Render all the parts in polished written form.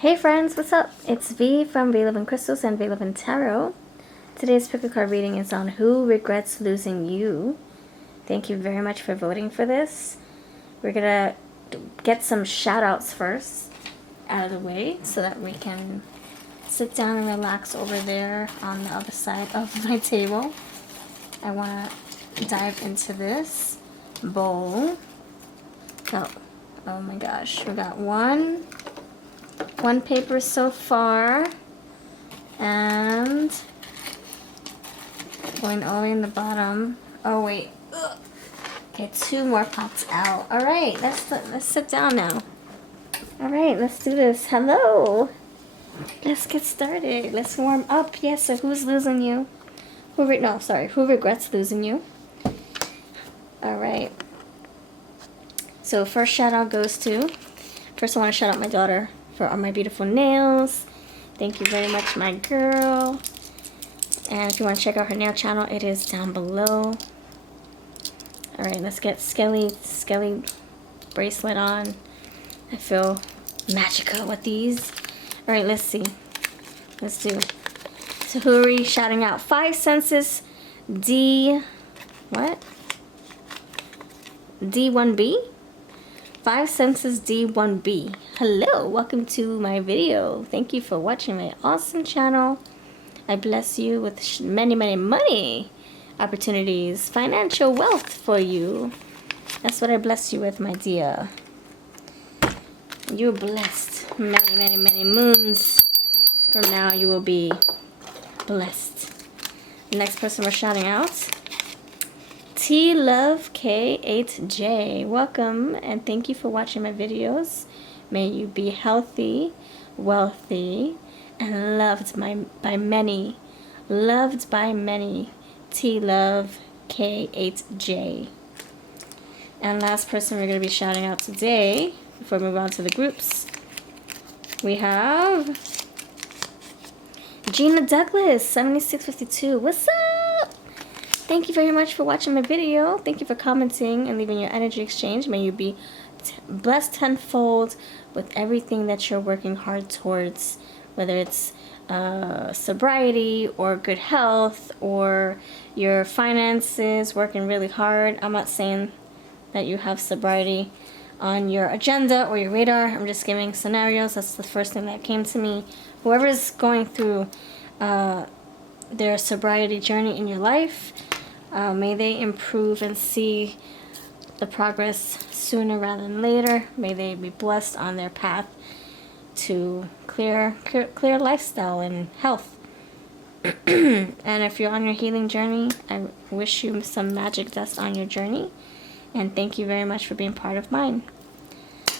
Hey friends, what's up? It's V from VLoveCrystals and VLoveTarot. Today's pick a card reading is on Who Regrets Losing You. Thank you very much for voting for this. We're gonna get some shout outs first out of the way so that we can sit down and relax over there on the other side of my table. I want to dive into this bowl. Oh my gosh, we got one paper so far, and going all the way in the bottom. Oh wait, ugh. Okay, two more pops out. All right, let's sit down now. All right, let's do this. Hello, let's get started. Let's warm up. Yes. So who's losing you? Who regrets losing you? All right. So first shout out goes to. First, I want to shout out my daughter for all my beautiful nails. Thank you very much, my girl. And if you want to check out her nail channel, it is down below. All right, let's get Skelly bracelet on. I feel magical with these. All right, let's see. Let's do. So who are we shouting out? Five Senses D. What? D1B? Five Senses D1B. Hello, welcome to my video. Thank you for watching my awesome channel. I bless you with many money opportunities, financial wealth for you. That's what I bless you with, my dear. You're blessed. Many moons from now you will be blessed. The next person we're shouting out, TLoveK8J. Welcome and thank you for watching my videos. May you be healthy, wealthy, and loved by many. Loved by many. TLoveK8J. And last person we're going to be shouting out today, before we move on to the groups, we have Gina Douglas, 7652. What's up? Thank you very much for watching my video. Thank you for commenting and leaving your energy exchange. May you be blessed tenfold with everything that you're working hard towards, whether it's sobriety or good health or your finances, working really hard. I'm not saying that you have sobriety on your agenda or your radar. I'm just giving scenarios. That's the first thing that came to me. Whoever's going through their sobriety journey in your life, may they improve and see the progress sooner rather than later. May they be blessed on their path to clear lifestyle and health. And if you're on your healing journey, I wish you some magic dust on your journey. And thank you very much for being part of mine.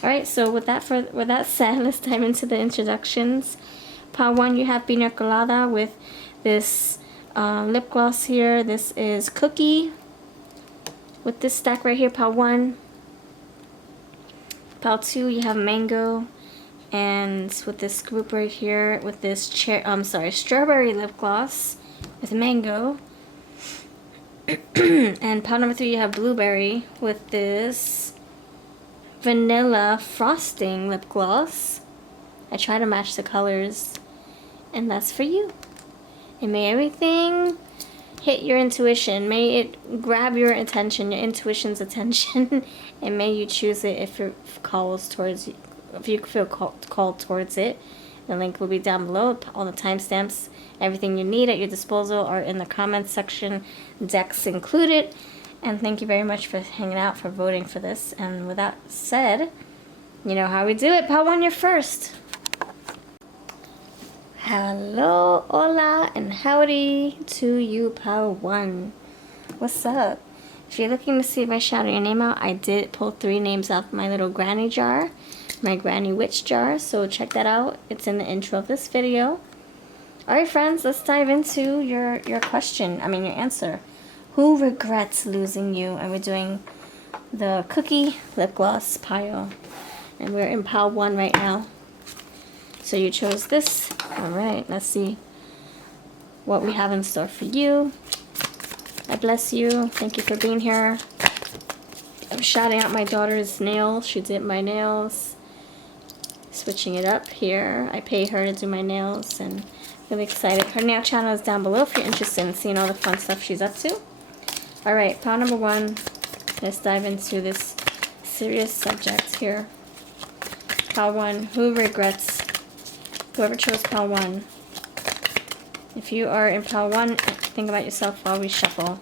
Alright, so with that said, let's dive into the introductions. Pile 1, you have Pina Colada with this lip gloss here. This is Cookie with this stack right here, pile 1. Pile 2, you have Mango, and with this group right here with this strawberry lip gloss with Mango. And pile number 3, you have Blueberry with this vanilla frosting lip gloss. I try to match the colors, and that's for you. And may everything hit your intuition. May it grab your attention, your intuition's attention, and may you choose it if you feel called towards it. The link will be down below. All the timestamps, everything you need at your disposal are in the comments section, decks included. And thank you very much for hanging out, for voting for this. And with that said, you know how we do it. Pile 1, you're first. Hello, hola, and howdy to you, pile 1. What's up? If you're looking to see if I shouted your name out, I did pull 3 names out of my little granny jar, my granny witch jar, so check that out. It's in the intro of this video. Alright friends, let's dive into your question, your answer. Who regrets losing you? And we're doing the Cookie lip gloss pile. And we're in pile 1 right now. So you chose this. Alright, let's see what we have in store for you. I bless you. Thank you for being here. I'm shouting out my daughter's nails. She did my nails. switching it up here. I pay her to do my nails and really excited. Her nail channel is down below if you're interested in seeing all the fun stuff she's up to. Alright, pile number 1. Let's dive into this serious subject here. Pile 1. Who regrets? Whoever chose pile 1. If you are in pile 1, think about yourself while we shuffle.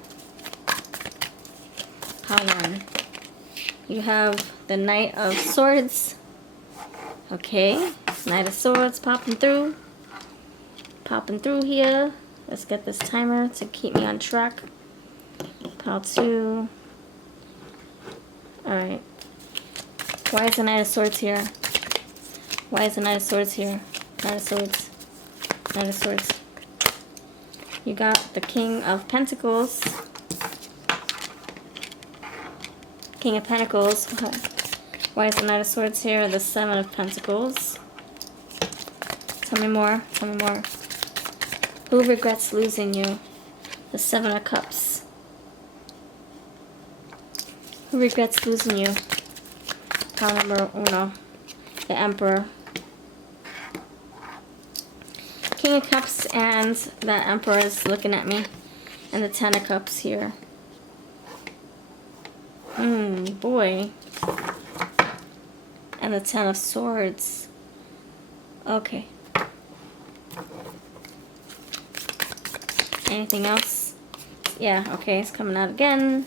Pile 1. You have the Knight of Swords. Okay, Knight of Swords popping through. Popping through here. Let's get this timer to keep me on track. Pile 2. Alright. Why is the Knight of Swords here? Why is the Knight of Swords here? Knight of Swords. Knight of Swords. You got the King of Pentacles. King of Pentacles. Why is the Knight of Swords here? The 7 of Pentacles. Tell me more. Tell me more. Who regrets losing you? The 7 of Cups. Who regrets losing you? Pile number 1. The Emperor. King of Cups and the Emperor is looking at me. And the 10 of Cups here. Boy. And the 10 of Swords. Okay. Anything else? Yeah, okay, it's coming out again.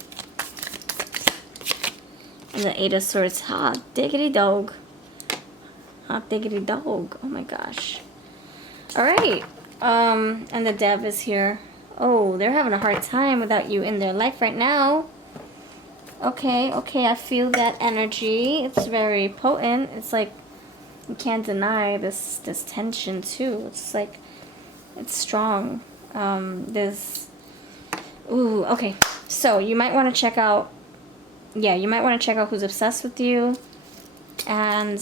And the 8 of Swords. Hot diggity dog. Hot diggity dog. Oh my gosh. Alright. And the Dev is here. Oh, they're having a hard time without you in their life right now. Okay, okay, I feel that energy. It's very potent. It's like you can't deny this tension too. It's like it's strong. Ooh, okay. So you might want to check out. Yeah, you might want to check out who's obsessed with you, and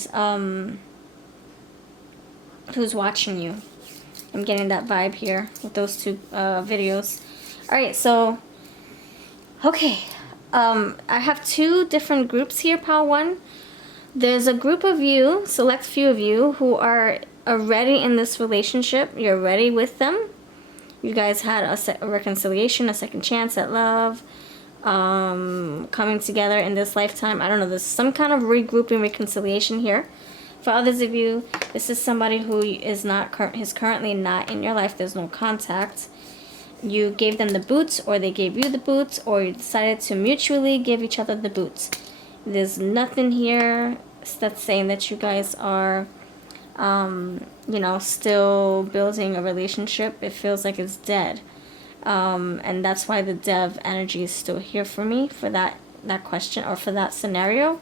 who's watching you. I'm getting that vibe here with those 2 videos. All right, so okay. I have 2 different groups here, pile 1. There's a group of you, select few of you, who are already in this relationship. You're ready with them. You guys had a reconciliation, a second chance at love, coming together in this lifetime. I don't know, there's some kind of regrouping, reconciliation here. For others of you, this is somebody who is currently not in your life. There's no contact. You gave them the boots, or they gave you the boots, or you decided to mutually give each other the boots. There's nothing here that's saying that you guys are, you know, still building a relationship. It feels like it's dead. And that's why the Dev energy is still here for me, for that question, or for that scenario.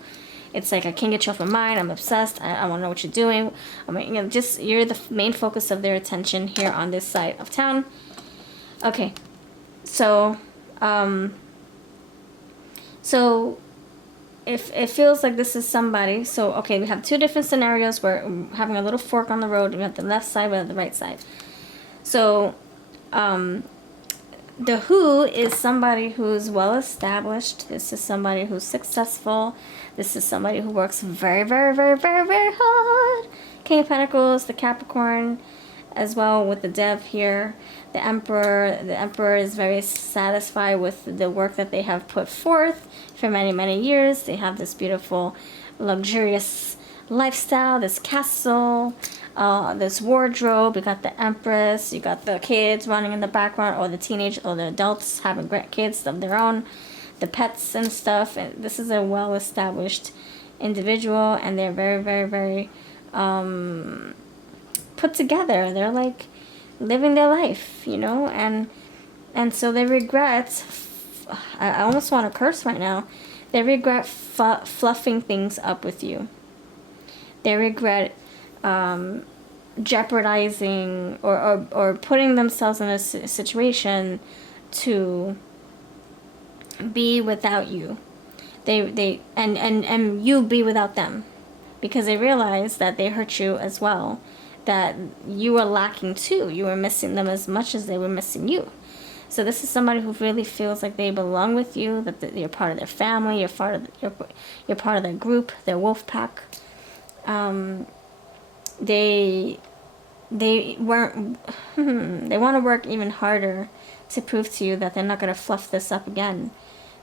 It's like, I can't get you off my mind. I'm obsessed. I want to know what you're doing. I mean, you know, just, you're the main focus of their attention here on this side of town. Okay, so if it feels like this is somebody, so okay, we have 2 different scenarios. We're having a little fork on the road. We have the left side, we have the right side. So the who is somebody who's well established. This is somebody who's successful. This is somebody who works very, very, very, very, very hard. King of Pentacles, the Capricorn, as well with the Dev here. The Emperor is very satisfied with the work that they have put forth for many, many years. They have this beautiful, luxurious lifestyle, this castle, this wardrobe. You got the Empress, you got the kids running in the background, or the teenage, or the adults having great kids of their own, the pets and stuff. And this is a well-established individual, and they're very, very, very put together. They're like living their life, you know, and so they regret, I almost want to curse right now, they regret fluffing things up with you. They regret jeopardizing or putting themselves in a situation to be without you. They and you be without them, because they realize that they hurt you as well, that you were lacking too. You were missing them as much as they were missing you. So this is somebody who really feels like they belong with you, that you're part of their family, you're part of their group, their wolf pack. they weren't, they want to work even harder to prove to you that they're not going to fluff this up again.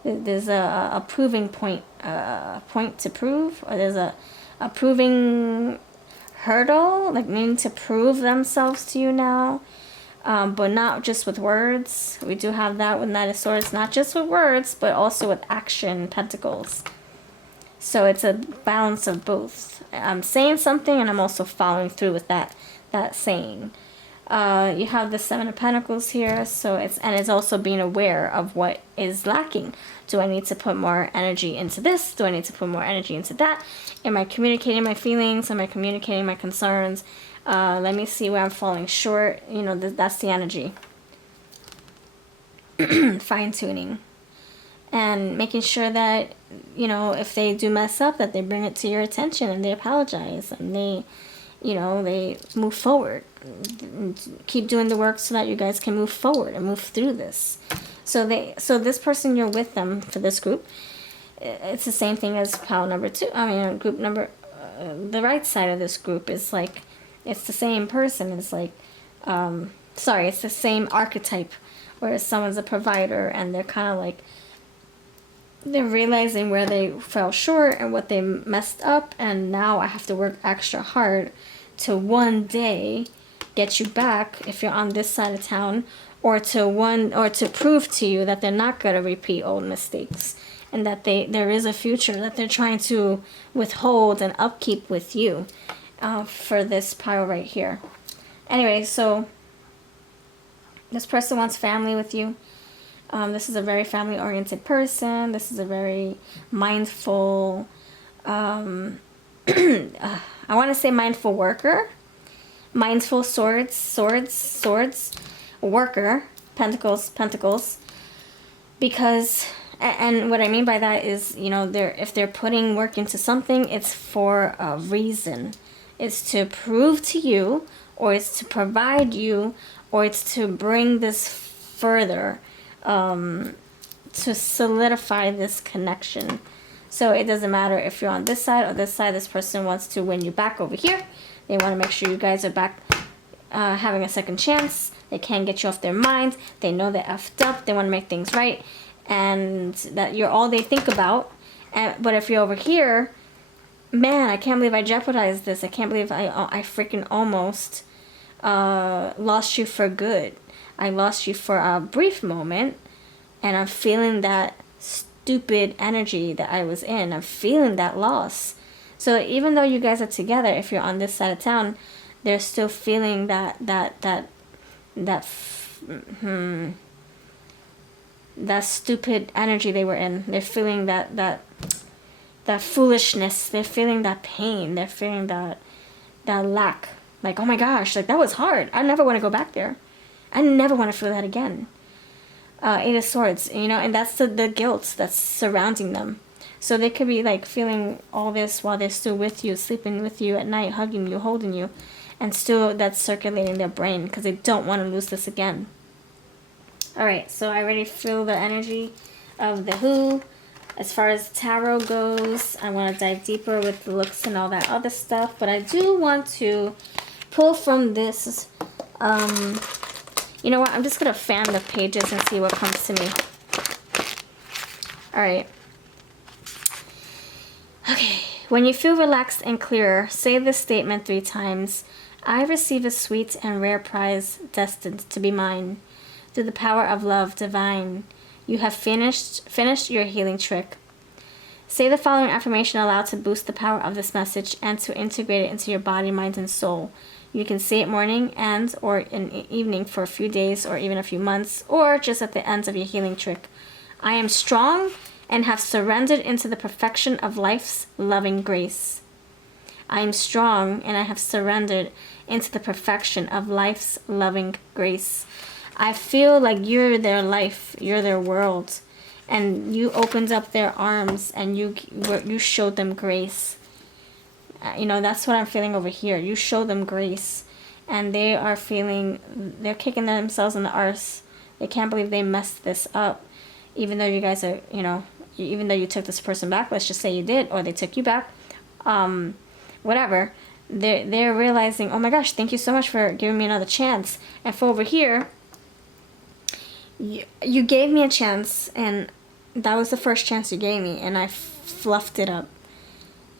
There's a proving point, point to prove, or there's a proving hurdle, like needing to prove themselves to you now, but not just with words. We do have that with Knight of Swords, not just with words, but also with action, Pentacles. So it's a balance of both. I'm saying something and I'm also following through with that saying. You have the Seven of Pentacles here, so it's also being aware of what is lacking. Do I need to put more energy into this? Do I need to put more energy into that? Am I communicating my feelings? Am I communicating my concerns? Let me see where I'm falling short. You know, that's the energy. Fine-tuning. And making sure that, you know, if they do mess up, that they bring it to your attention and they apologize and they, you know, they move forward. Keep doing the work so that you guys can move forward and move through this. So this person, you're with them for this group. It's the same thing as pile number 2. I mean, group number, the right side of this group is like, it's the same person. It's like, sorry, it's the same archetype, where someone's a provider and they're kind of like, they're realizing where they fell short and what they messed up, and now I have to work extra hard to one day get you back if you're on this side of town, or to prove to you that they're not going to repeat old mistakes, and that there is a future that they're trying to withhold and upkeep with you, for this pile right here. Anyway, so this person wants family with you. This is a very family-oriented person. This is a very mindful, I want to say mindful worker. Mindful swords, worker, pentacles. Because, and what I mean by that is, you know, if they're putting work into something, it's for a reason. It's to prove to you, or it's to provide you, or it's to bring this further, to solidify this connection. So it doesn't matter if you're on this side or this side. This person wants to win you back over here. They want to make sure you guys are back, having a second chance. They can't get you off their mind. They know they're effed up. They want to make things right, and that you're all they think about. But if you're over here, man, I can't believe I jeopardized this. I can't believe I freaking almost lost you for good. I lost you for a brief moment, and I'm feeling that stupid energy that I was in. I'm feeling that loss. So even though you guys are together, if you're on this side of town, they're still feeling that stupid energy they were in. They're feeling that foolishness. They're feeling that pain. They're feeling that lack. Like, oh my gosh, like that was hard. I never want to go back there. I never want to feel that again. Eight of Swords, you know, and that's the guilt that's surrounding them. So they could be like feeling all this while they're still with you, sleeping with you at night, hugging you, holding you, and still that's circulating their brain because they don't want to lose this again. Alright, so I already feel the energy of the Who. As far as tarot goes, I want to dive deeper with the looks and all that other stuff, but I do want to pull from this, you know what, I'm just going to fan the pages and see what comes to me. Alright. Okay. When you feel relaxed and clear, say this statement 3 times. I receive a sweet and rare prize destined to be mine. Through the power of love divine, you have finished your healing trick. Say the following affirmation aloud to boost the power of this message and to integrate it into your body, mind, and soul. You can say it morning and or in evening for a few days or even a few months, or just at the end of your healing trick. I am strong and have surrendered into the perfection of life's loving grace. I am strong and I have surrendered into the perfection of life's loving grace. I feel like you're their life, you're their world, and you opened up their arms and you showed them grace. You know, that's what I'm feeling over here. You show them grace, and they are feeling, they're kicking themselves in the arse. They can't believe they messed this up, even though you guys are, you know, even though you took this person back, let's just say you did, or they took you back, whatever. they're realizing, oh my gosh, thank you so much for giving me another chance. And for over here, you gave me a chance, and that was the first chance you gave me, and I fluffed it up.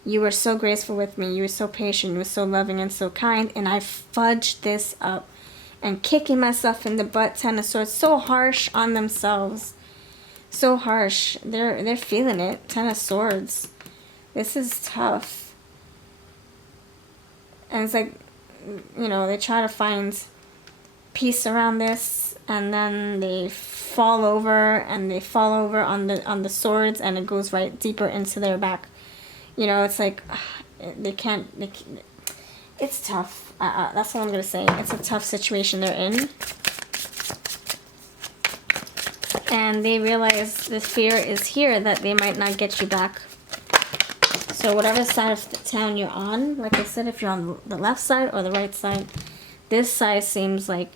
You were so graceful with me. You were so patient. You were so loving and so kind, and I fudged this up. And kicking myself in the butt, Ten of Swords, so harsh on themselves. So harsh. They're feeling it. Ten of Swords. This is tough. And it's like, you know, they try to find peace around this, and then they fall over, and they fall over on the swords, and it goes right deeper into their back. You know, it's like they can't. It's tough. That's what I'm gonna say. It's a tough situation they're in, and they realize the fear is here that they might not get you back. So whatever side of the town you're on, like I said, if you're on the left side or the right side, this side seems like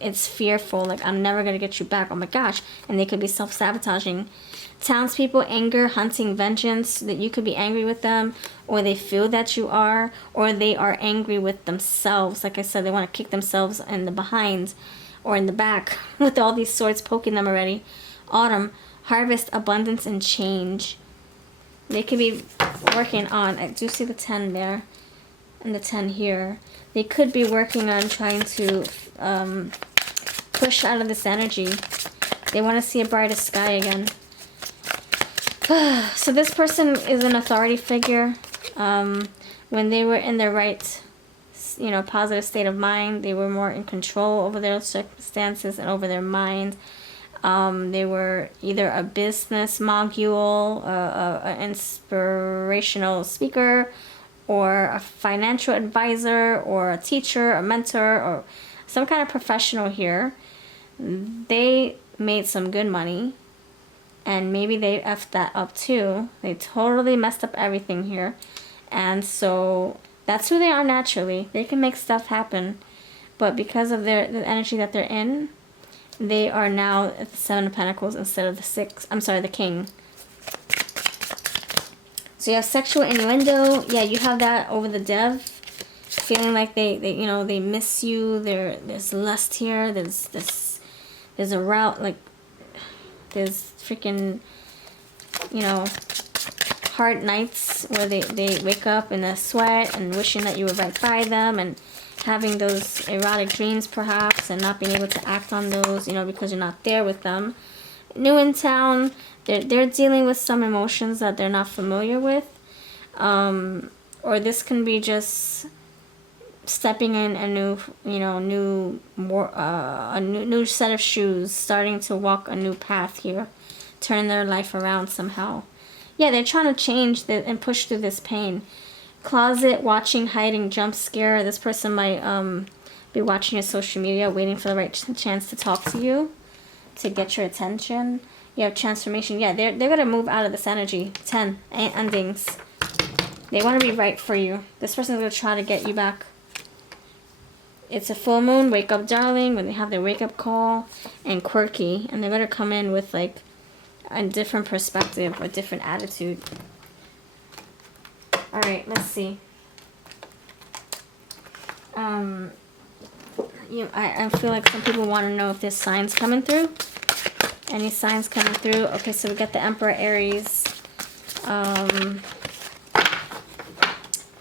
it's fearful, like I'm never gonna get you back. Oh my gosh. And they could be self-sabotaging. Townspeople, anger, hunting, vengeance, that you could be angry with them, or they feel that you are, or they are angry with themselves. Like I said, they want to kick themselves in the behind or in the back with all these swords poking them already. Autumn, harvest, abundance, and change. They could be working on, I do see the 10 there and the 10 here. They could be working on trying to push out of this energy. They want to see a brighter sky again. So this person is an authority figure. When they were in their right, you know, positive state of mind, they were more in control over their circumstances and over their mind. They were either a business mogul, an inspirational speaker, or a financial advisor, or a teacher, a mentor, or some kind of professional here. They made some good money, and maybe they effed that up too. They totally messed up everything here. And so that's who they are naturally. They can make stuff happen, but because of the energy that they're in, they are now at the 7 of Pentacles instead of the 6. I'm sorry, the King. So you have sexual innuendo. Yeah, you have that over the Dev. Feeling like they you know, they miss you. There's lust here. There's a route, like there's freaking, you know, hard nights where they wake up in a sweat and wishing that you were right by them, and having those erotic dreams perhaps, and not being able to act on those, you know, because you're not there with them. New in town, they're dealing with some emotions that they're not familiar with, or this can be just stepping in a new, you know, a new set of shoes, starting to walk a new path here, turn their life around somehow. Yeah, they're trying to change and push through this pain. Closet, watching, hiding, jump scare. This person might be watching your social media, waiting for the right chance to talk to you, to get your attention. You have transformation. Yeah, they're going to move out of this energy. 10, endings. They want to be right for you. This person's going to try to get you back. It's a full moon, wake up darling, when they have their wake up call, and quirky. And they're going to come in with like a different perspective or different attitude. Alright, let's see. I feel like some people want to know if there's signs coming through. Any signs coming through? Okay, so we got the Emperor Aries. That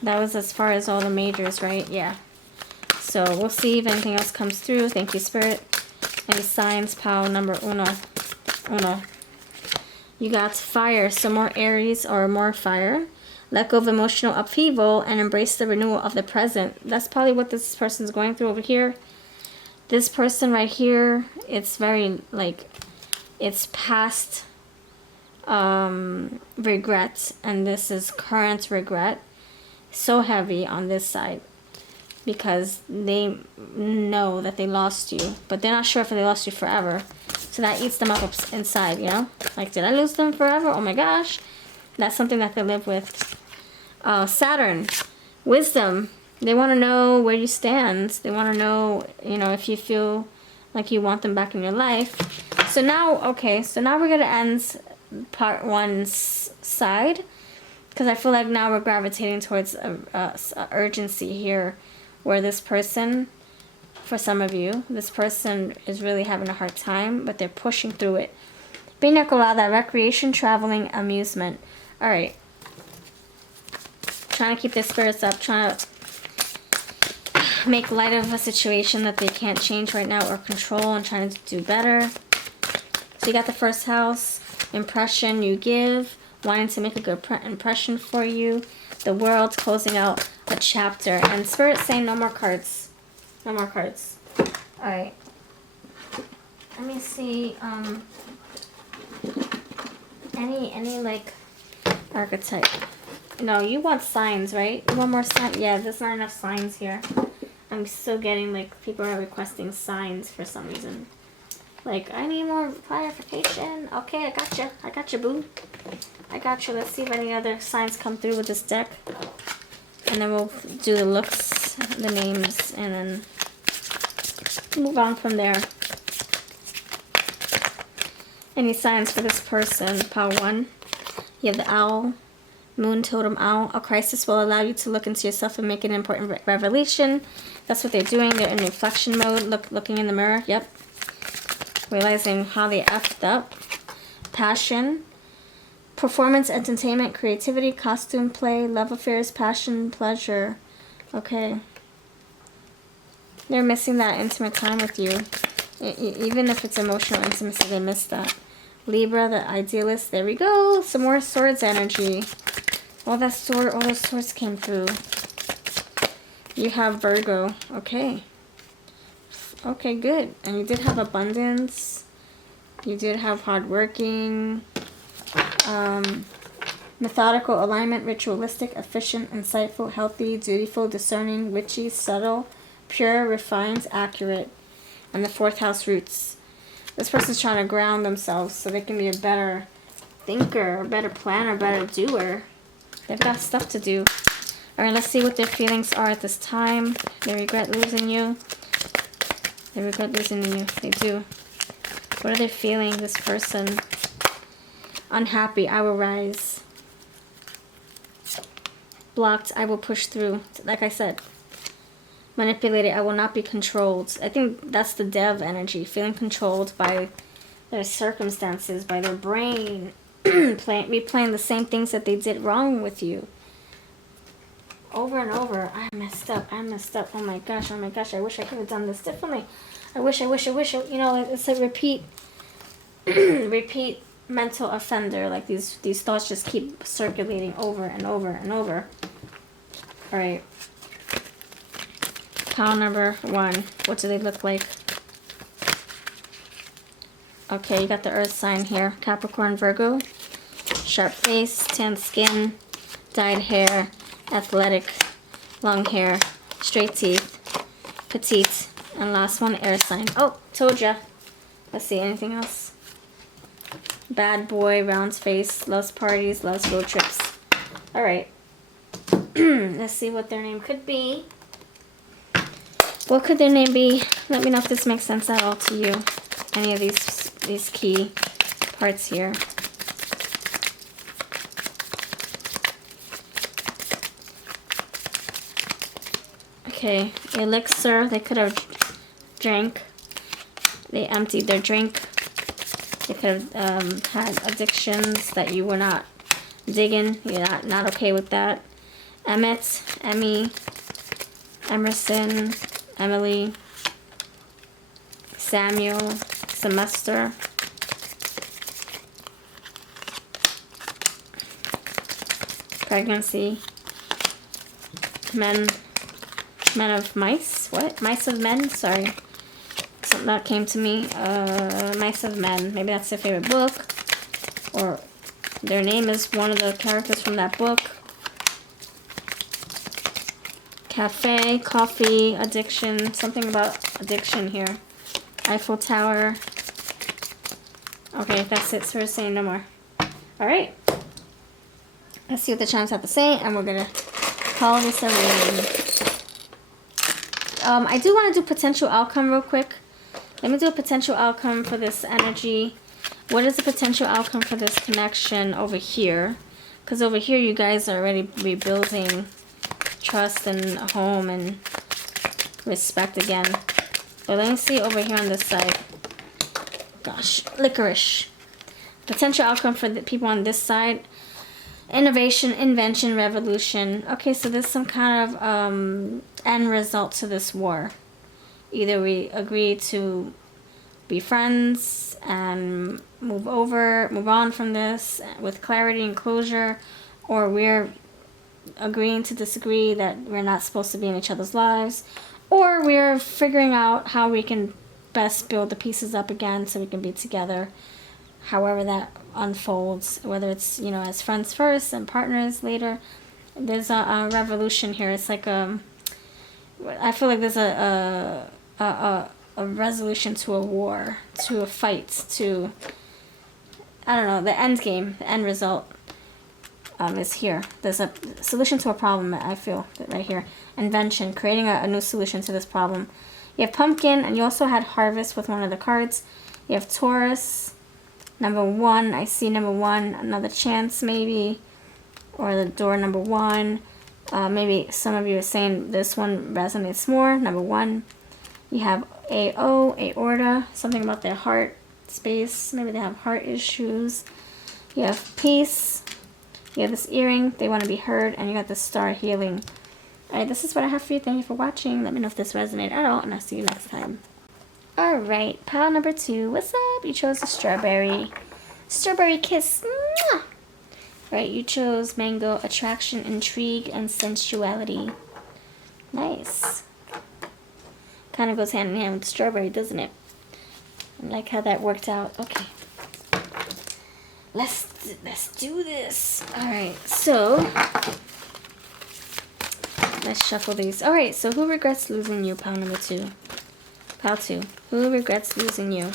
was as far as all the majors, right? Yeah. So we'll see if anything else comes through. Thank you, Spirit. Any signs? Pile number uno. You got fire. So more Aries or more fire. Let go of emotional upheaval and embrace the renewal of the present. That's probably what this person's going through over here. This person right here, it's very like, it's past regret, and this is current regret. So heavy on this side because they know that they lost you, but they're not sure if they lost you forever. So that eats them up inside, you know? Like, did I lose them forever? Oh my gosh. That's something that they live with. Saturn, wisdom. They want to know where you stand. They want to know, you know, if you feel like you want them back in your life. So now, okay, so now we're going to end part 1's side. Because I feel like now we're gravitating towards a urgency here, where this person, for some of you, this person is really having a hard time, but they're pushing through it. Pina colada, recreation, traveling, amusement. All right. Trying to keep their spirits up, trying to make light of a situation that they can't change right now or control, and trying to do better. So you got the first house, impression you give, wanting to make a good impression for you. The world, closing out a chapter. And Spirit saying no more cards. No more cards. Alright. Let me see, any like archetype. No, you want signs, right? You want more signs? Yeah, there's not enough signs here. I'm still getting, like, people are requesting signs for some reason. Like, I need more clarification. Okay, I got you, boo. I got you. Let's see if any other signs come through with this deck. And then we'll do the looks, the names, and then move on from there. Any signs for this person? Power 1. You have the owl. Moon totem owl. A crisis will allow you to look into yourself and make an important revelation. That's what they're doing. They're in reflection mode. Looking in the mirror. Yep. Realizing how they effed up. Passion. Performance, entertainment, creativity, costume, play, love affairs, passion, pleasure. Okay. They're missing that intimate time with you. Even if it's emotional intimacy, they miss that. Libra, the idealist. There we go. Some more swords energy. All those swords came through. You have Virgo. Okay. Okay, good. And you did have abundance. You did have hardworking. Methodical, alignment, ritualistic, efficient, insightful, healthy, dutiful, discerning, witchy, subtle, pure, refined, accurate. And the 4th house, roots. This person's trying to ground themselves so they can be a better thinker, a better planner, a better doer. They've got stuff to do. Alright, let's see what their feelings are at this time. They regret losing you. They regret losing you. They do. What are they feeling, this person? Unhappy, I will rise. Blocked, I will push through. Like I said. Manipulated, I will not be controlled. I think that's the Dev energy. Feeling controlled by their circumstances, by their brain. Replaying the same things that they did wrong with you. Over and over. I messed up. Oh my gosh. I wish I could have done this differently. I wish. You know, it's a repeat mental offender. Like these thoughts just keep circulating over and over and over. Alright. Pile number 1. What do they look like? Okay, you got the earth sign here. Capricorn, Virgo. Sharp face, tan skin, dyed hair, athletic, long hair, straight teeth, petite, and last one, air sign. Oh, told ya. Let's see, anything else? Bad boy, round face, loves parties, loves road trips. Alright. Let's see what their name could be. What could their name be? Let me know if this makes sense at all to you. Any of these key parts here. Okay, elixir, they could have drank. They emptied their drink. They could have had addictions that you were not digging. You're not okay with that. Emmett, Emmy, Emerson, Emily, Samuel, Semester. Pregnancy. Men of mice? What? Mice of men? Sorry. Something that came to me. Mice of men. Maybe that's their favorite book. Or their name is one of the characters from that book. Cafe, coffee, addiction. Something about addiction here. Eiffel Tower. Okay, that's it. So we're saying no more. Alright. Let's see what the chants have to say. And we're going to call this a reading. I do want to do potential outcome real quick. Let me do a potential outcome for this energy. What is the potential outcome for this connection over here? Because over here, you guys are already rebuilding trust and a home and respect again. But let me see over here on this side. Gosh, licorice. Potential outcome for the people on this side. Innovation, invention, revolution. Okay, so there's some kind of end result to this war. Either we agree to be friends and move on from this with clarity and closure, or we're agreeing to disagree that we're not supposed to be in each other's lives, or we're figuring out how we can best build the pieces up again so we can be together, however that unfolds, whether it's, you know, as friends first and partners later. There's a revolution here. It's like I feel like there's a resolution to a war, to a fight, to, I don't know, the end game, the end result is here. There's a solution to a problem, I feel, right here. Invention, creating a new solution to this problem. You have pumpkin, and you also had harvest with one of the cards. You have Taurus, number 1. I see number 1, another chance maybe, or the door number 1. Maybe some of you are saying this one resonates more, number 1. You have AO, aorta, something about their heart space. Maybe they have heart issues. You have peace. You have this earring. They want to be heard. And you got the star healing. Alright, this is what I have for you. Thank you for watching. Let me know if this resonated at all. And I'll see you next time. Alright, pile number 2. What's up? You chose a strawberry. Strawberry kiss. Mwah! Right, you chose mango, attraction, intrigue, and sensuality. Nice. Kind of goes hand in hand with strawberry, doesn't it? I like how that worked out. Okay. Let's do this. All right. So let's shuffle these. All right. So who regrets losing you? Pile number 2. Pile 2. Who regrets losing you?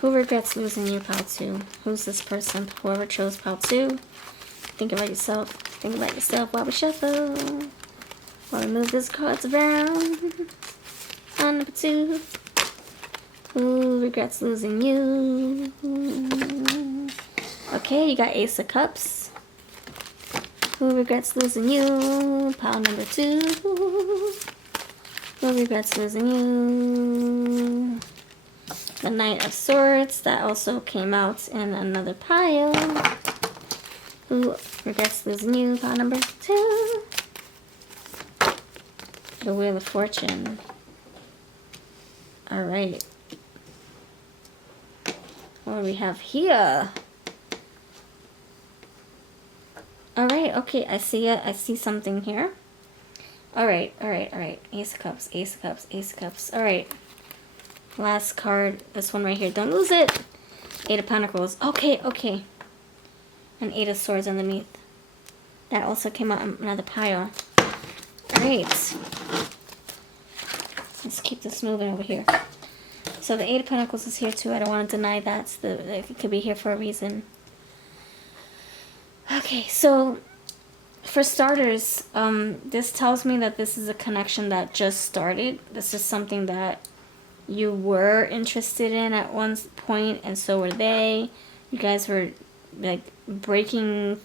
Who regrets losing you? Pile 2. Who's this person? Whoever chose pile 2. Think about yourself. Think about yourself while we shuffle. While we move these cards around. On number 2. Who regrets losing you? Okay, you got Ace of Cups. Who regrets losing you? Pile number 2. Who regrets losing you? The Knight of Swords. That also came out in another pile. Who regrets losing you? Pile number 2. The Wheel of Fortune. Alright. What do we have here? Alright, okay, I see it. I see something here. Alright. Ace of Cups, Ace of Cups, Ace of Cups. Alright. Last card. This one right here. Don't lose it. 8 of Pentacles. Okay. And 8 of Swords underneath. That also came out in another pile. Alright. Let's keep this moving over here. So the 8 of Pentacles is here too. I don't want to deny that. It could be here for a reason. Okay, so for starters, this tells me that this is a connection that just started. This is something that you were interested in at one point, and so were they. You guys were like breaking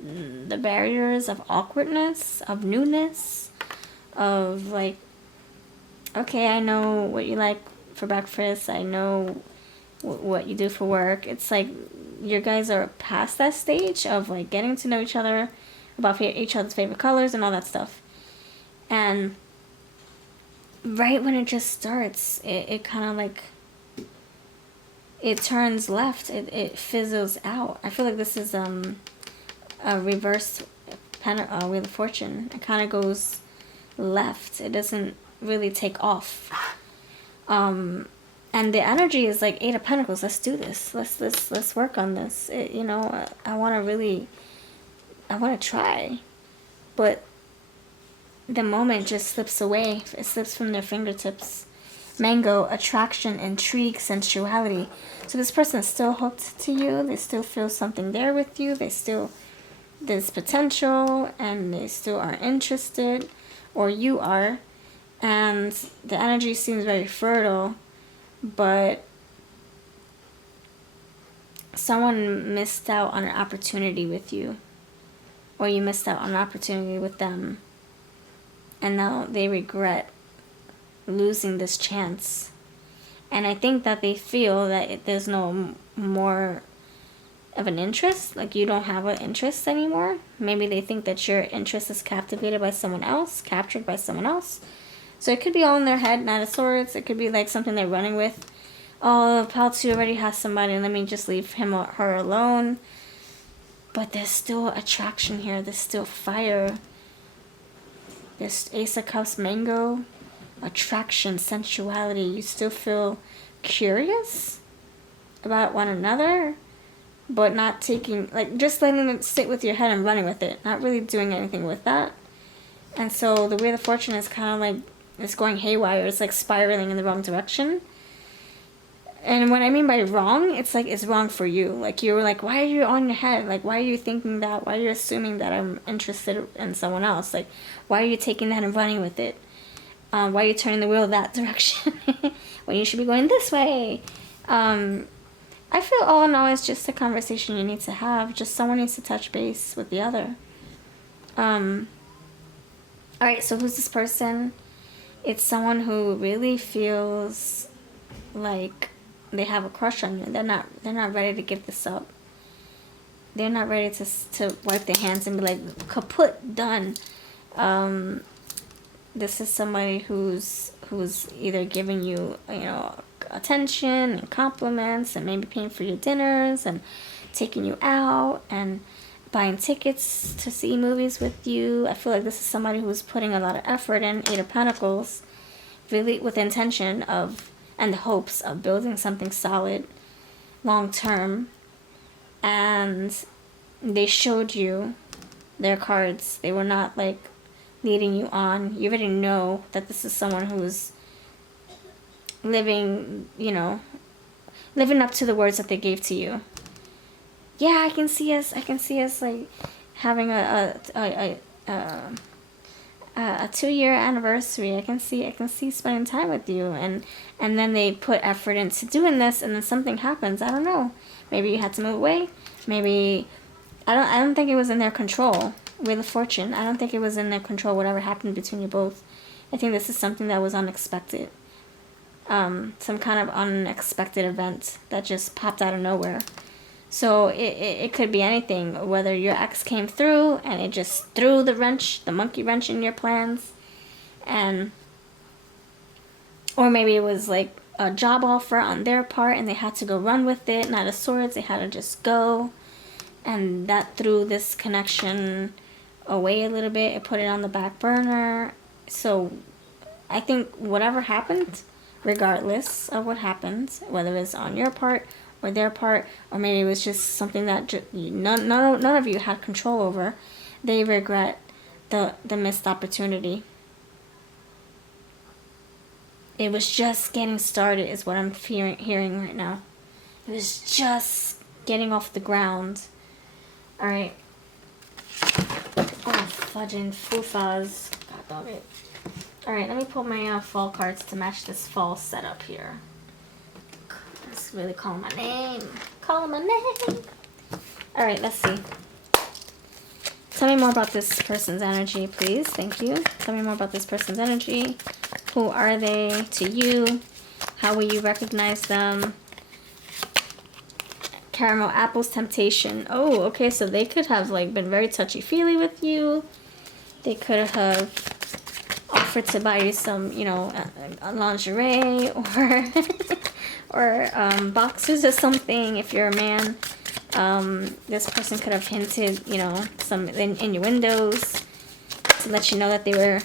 the barriers of awkwardness, of newness, of like, okay, I know what you like for breakfast, I know what you do for work. It's like you guys are past that stage of like getting to know each other, about each other's favorite colors and all that stuff. And right when it just starts, it kind of like, it turns left, it fizzles out. I feel like this is a reverse Wheel of Fortune. It kind of goes left. It doesn't really take off. And the energy is like 8 of Pentacles. Let's do this. Let's work on this. You know, I want to try, but the moment just slips away. It slips from their fingertips. Mango, attraction, intrigue, sensuality. So this person is still hooked to you. They still feel something there with you. There's potential, and they still are interested, or you are. And the energy seems very fertile, but someone missed out on an opportunity with you, or you missed out on an opportunity with them, and now they regret losing this chance. And I think that they feel that there's no more of an interest, like you don't have an interest anymore. Maybe they think that your interest is captivated by someone else, captured by someone else. So it could be all in their head, Knight of Swords. It could be like something they're running with. Oh, Pal 2 already has somebody, let me just leave him or her alone. But there's still attraction here. There's still fire. There's Ace of Cups, Mango. Attraction, sensuality. You still feel curious about one another, but not taking, like, just letting it sit with your head and running with it. Not really doing anything with that. And so the Wheel of Fortune is kind of like, it's going haywire. It's like spiraling in the wrong direction. And what I mean by wrong, it's like it's wrong for you. Like you were like, why are you on your head? Like, why are you thinking that? Why are you assuming that I'm interested in someone else? Like, why are you taking that and running with it? Why are you turning the wheel that direction when you should be going this way? I feel all in all it's just a conversation you need to have. Just someone needs to touch base with the other. Alright, so who's this person? It's someone who really feels like they have a crush on you. They're not ready to give this up. They're not ready to wipe their hands and be like, kaput, done. This is somebody who's either giving you, you know, attention and compliments and maybe paying for your dinners and taking you out and buying tickets to see movies with you. I feel like this is somebody who's putting a lot of effort in, Eight of Pentacles, really with the intention of and the hopes of building something solid long term. And they showed you their cards. They were not like leading you on. You already know that this is someone who's living, you know, living up to the words that they gave to you. Yeah, I can see us like having a 2-year anniversary. I can see spending time with you, and then they put effort into doing this, and then something happens. I don't know. Maybe you had to move away. Maybe I don't think it was in their control. Wheel of Fortune. I don't think it was in their control. Whatever happened between you both. I think this is something that was unexpected. Some kind of unexpected event that just popped out of nowhere. So it could be anything, whether your ex came through and it just threw the monkey wrench in your plans, or maybe it was like a job offer on their part and they had to go run with it. Knight of Swords, they had to just go, and that threw this connection away a little bit. It put it on the back burner. So I think whatever happened, regardless of what happened, whether it's on your part or their part, or maybe it was just something that none of you had control over, they regret the missed opportunity. It was just getting started is what I'm hearing right now. It was just getting off the ground. Alright. Oh, fudging foofas. God dog it. Alright, let me pull my fall cards to match this fall setup here. It's really calling my name. Calling my name. Alright, let's see. Tell me more about this person's energy, please. Thank you. Tell me more about this person's energy. Who are they to you? How will you recognize them? Caramel apples, temptation. Oh, okay, so they could have like been very touchy-feely with you. They could have offered to buy you some, you know, lingerie or or boxes or something if you're a man. This person could have hinted, you know, some in your windows to let you know that they were,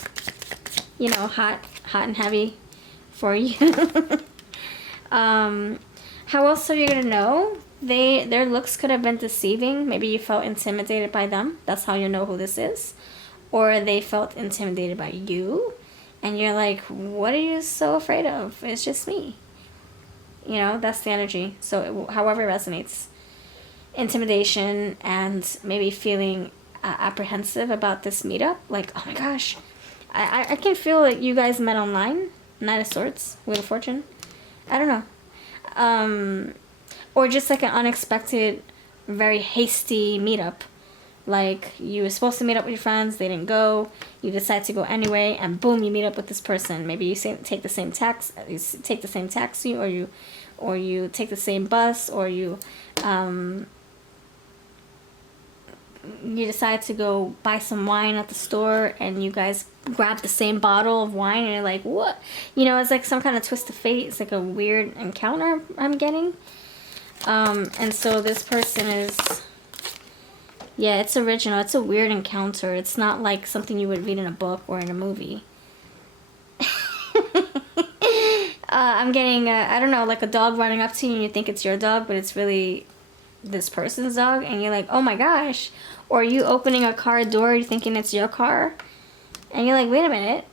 you know, hot and heavy for you. How else are you gonna know? Their looks could have been deceiving. Maybe you felt intimidated by them. That's how you know who this is. Or they felt intimidated by you, and you're like, what are you so afraid of? It's just me. You know, that's the energy. So however it resonates. Intimidation and maybe feeling apprehensive about this meetup. Like, oh my gosh, I can feel that you guys met online. Knight of Swords, Wheel of Fortune. I don't know. Or just like an unexpected, very hasty meetup. Like, you were supposed to meet up with your friends, they didn't go, you decide to go anyway, and boom, you meet up with this person. Maybe you take the same taxi, or you take the same bus, or you decide to go buy some wine at the store, and you guys grab the same bottle of wine, and you're like, what? You know, it's like some kind of twist of fate. It's like a weird encounter I'm getting. And so this person is... Yeah, it's original. It's a weird encounter. It's not like something you would read in a book or in a movie. I'm getting, I don't know, like a dog running up to you and you think it's your dog, but it's really this person's dog. And you're like, oh my gosh. Or you opening a car door, you're thinking it's your car. And you're like, wait a minute.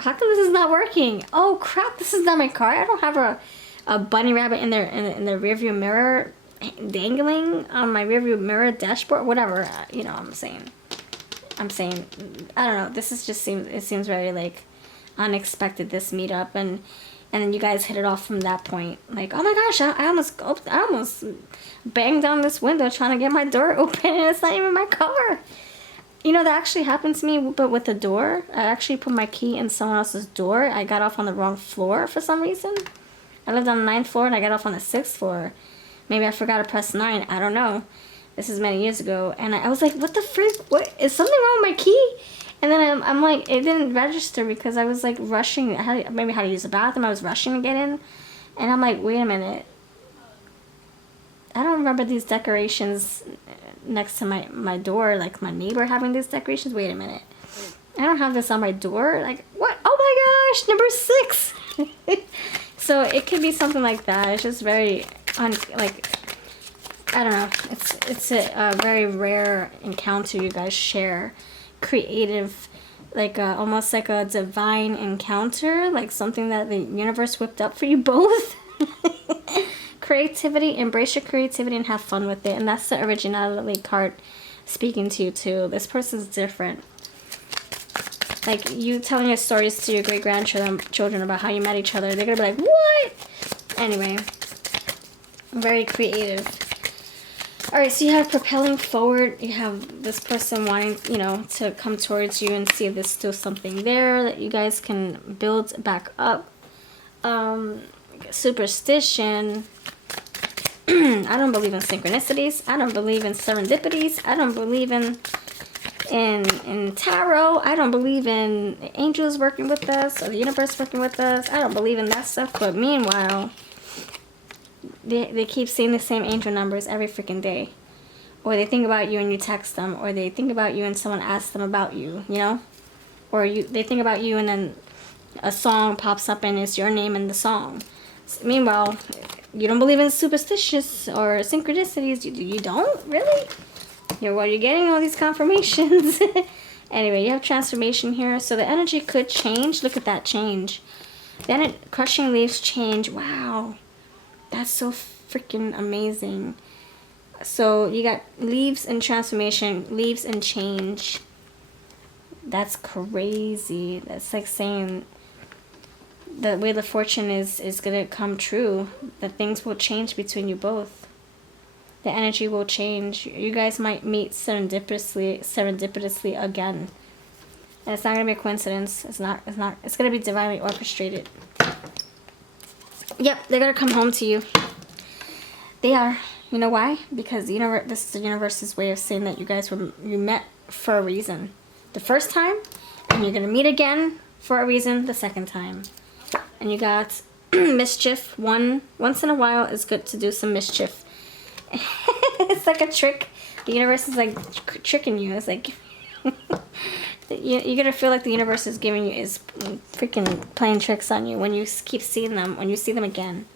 How come this is not working? Oh crap, this is not my car. I don't have a bunny rabbit in the rearview mirror dangling on my rearview mirror dashboard, whatever. You know what I'm saying. I don't know, this is just seems very like unexpected, this meetup, and then you guys hit it off from that point. Like, oh my gosh, I almost banged down this window trying to get my door open, and it's not even my car. You know, that actually happened to me, but with the door. I actually put my key in someone else's door. I got off on the wrong floor for some reason. I lived on the 9th floor and I got off on the 6th floor. Maybe I forgot to press 9. I don't know. This is many years ago. And I was like, what the frick? What? Is something wrong with my key? And then I'm like, it didn't register because I was like rushing. Maybe how to use the bathroom. I was rushing to get in. And I'm like, wait a minute. I don't remember these decorations next to my door. Like my neighbor having these decorations. Wait a minute. I don't have this on my door. Like, what? Oh my gosh, number 6. So it could be something like that. It's just very... like, I don't know, it's a very rare encounter you guys share. Creative, like almost like a divine encounter, like something that the universe whipped up for you both. Creativity, embrace your creativity and have fun with it. And that's the originality card speaking to you too. This person's different. Like, you telling your stories to your great-grandchildren about how you met each other, they're gonna be like, what? Anyway, very creative. Alright, so you have propelling forward. You have this person wanting, you know, to come towards you and see if there's still something there that you guys can build back up. Superstition. I don't believe in synchronicities. I don't believe in serendipities. I don't believe in tarot. I don't believe in angels working with us or the universe working with us. I don't believe in that stuff. But meanwhile, they keep seeing the same angel numbers every freaking day. Or they think about you and you text them. Or they think about you and someone asks them about you, you know? Or they think about you and then a song pops up and it's your name in the song. So, meanwhile, you don't believe in superstitious or synchronicities. You don't? Really? You're getting all these confirmations. Anyway, you have transformation here. So the energy could change. Look at that change. Then crushing leaves change. Wow. That's so freaking amazing. So you got leaves and transformation, leaves and change. That's crazy. That's like saying the Wheel of Fortune is going to come true. That things will change between you both. The energy will change. You guys might meet serendipitously again. And it's not going to be a coincidence. It's not. It's going to be divinely orchestrated. Yep, they're going to come home to you. They are. You know why? Because the universe, this is the universe's way of saying that you guys you met for a reason. The first time, and you're going to meet again for a reason the second time. And you got mischief. Once in a while, it's good to do some mischief. It's like a trick. The universe is like tricking you. It's like you're gonna feel like the universe is freaking playing tricks on you when you keep seeing them, when you see them again.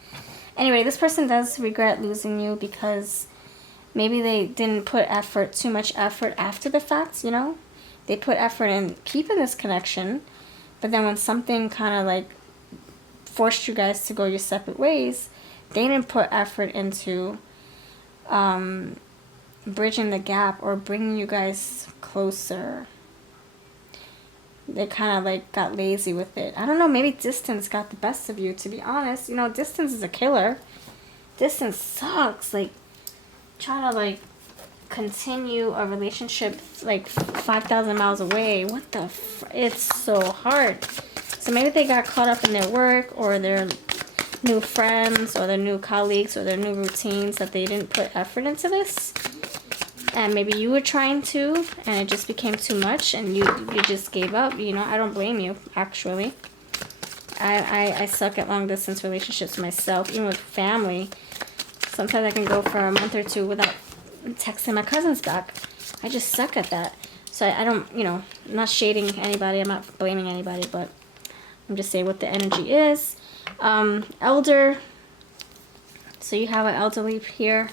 Anyway, this person does regret losing you because maybe they didn't put too much effort after the fact, you know? They put effort in keeping this connection, but then when something kind of like forced you guys to go your separate ways, they didn't put effort into bridging the gap or bringing you guys closer. They kind of like got lazy with it. I don't know, maybe distance got the best of you, to be honest. You know, distance is a killer. Distance sucks. Like, trying to, like, continue a relationship, like, 5,000 miles away. What the it's so hard. So maybe they got caught up in their work or their new friends or their new colleagues or their new routines that they didn't put effort into this. And maybe you were trying to, and it just became too much, and you just gave up. You know, I don't blame you, actually. I suck at long distance relationships myself, even with family. Sometimes I can go for a month or two without texting my cousins back. I just suck at that. So I don't, you know, I'm not shading anybody. I'm not blaming anybody, but I'm just saying what the energy is. Elder. So you have an elderly here.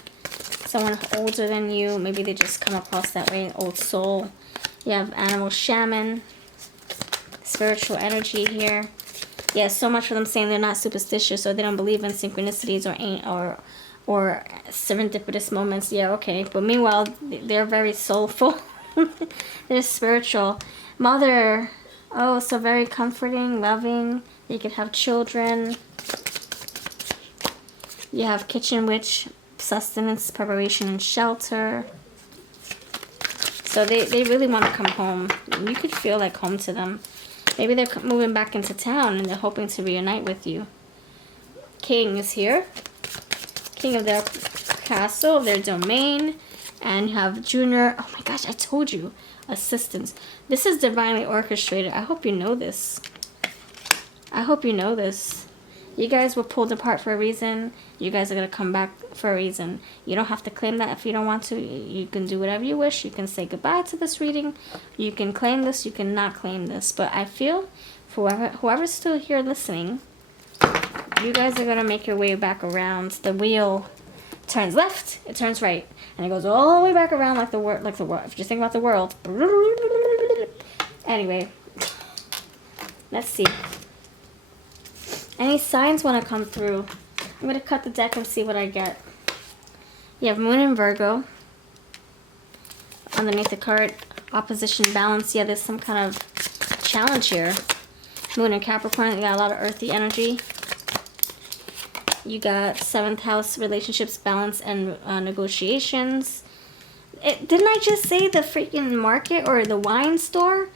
Someone older than you. Maybe they just come across that way. An old soul. You have animal shaman. Spiritual energy here. Yeah, so much for them saying they're not superstitious or they don't believe in synchronicities or serendipitous moments. Yeah, okay. But meanwhile, they're very soulful. They're spiritual. Mother. Oh, so very comforting, loving. You could have children. You have kitchen witch, sustenance, preparation, and shelter. So they really want to come home. You could feel like home to them. Maybe they're moving back into town and they're hoping to reunite with you. King is here. King of their castle, their domain. And you have junior. Oh my gosh, I told you. Assistants. This is divinely orchestrated. I hope you know this. I hope you know this. You guys were pulled apart for a reason. You guys are going to come back for a reason. You don't have to claim that if you don't want to. You can do whatever you wish. You can say goodbye to this reading. You can claim this. You can not claim this. But I feel for whoever's still here listening, you guys are going to make your way back around. The wheel turns left. It turns right. And it goes all the way back around like the world. If you think about the world. Anyway. Let's see. Any signs want to come through? I'm going to cut the deck and see what I get. You have Moon and Virgo. Underneath the card, opposition, balance. Yeah, there's some kind of challenge here. Moon and Capricorn, you got a lot of earthy energy. You got 7th house, relationships, balance, and negotiations. Didn't I just say the freaking market or the wine store?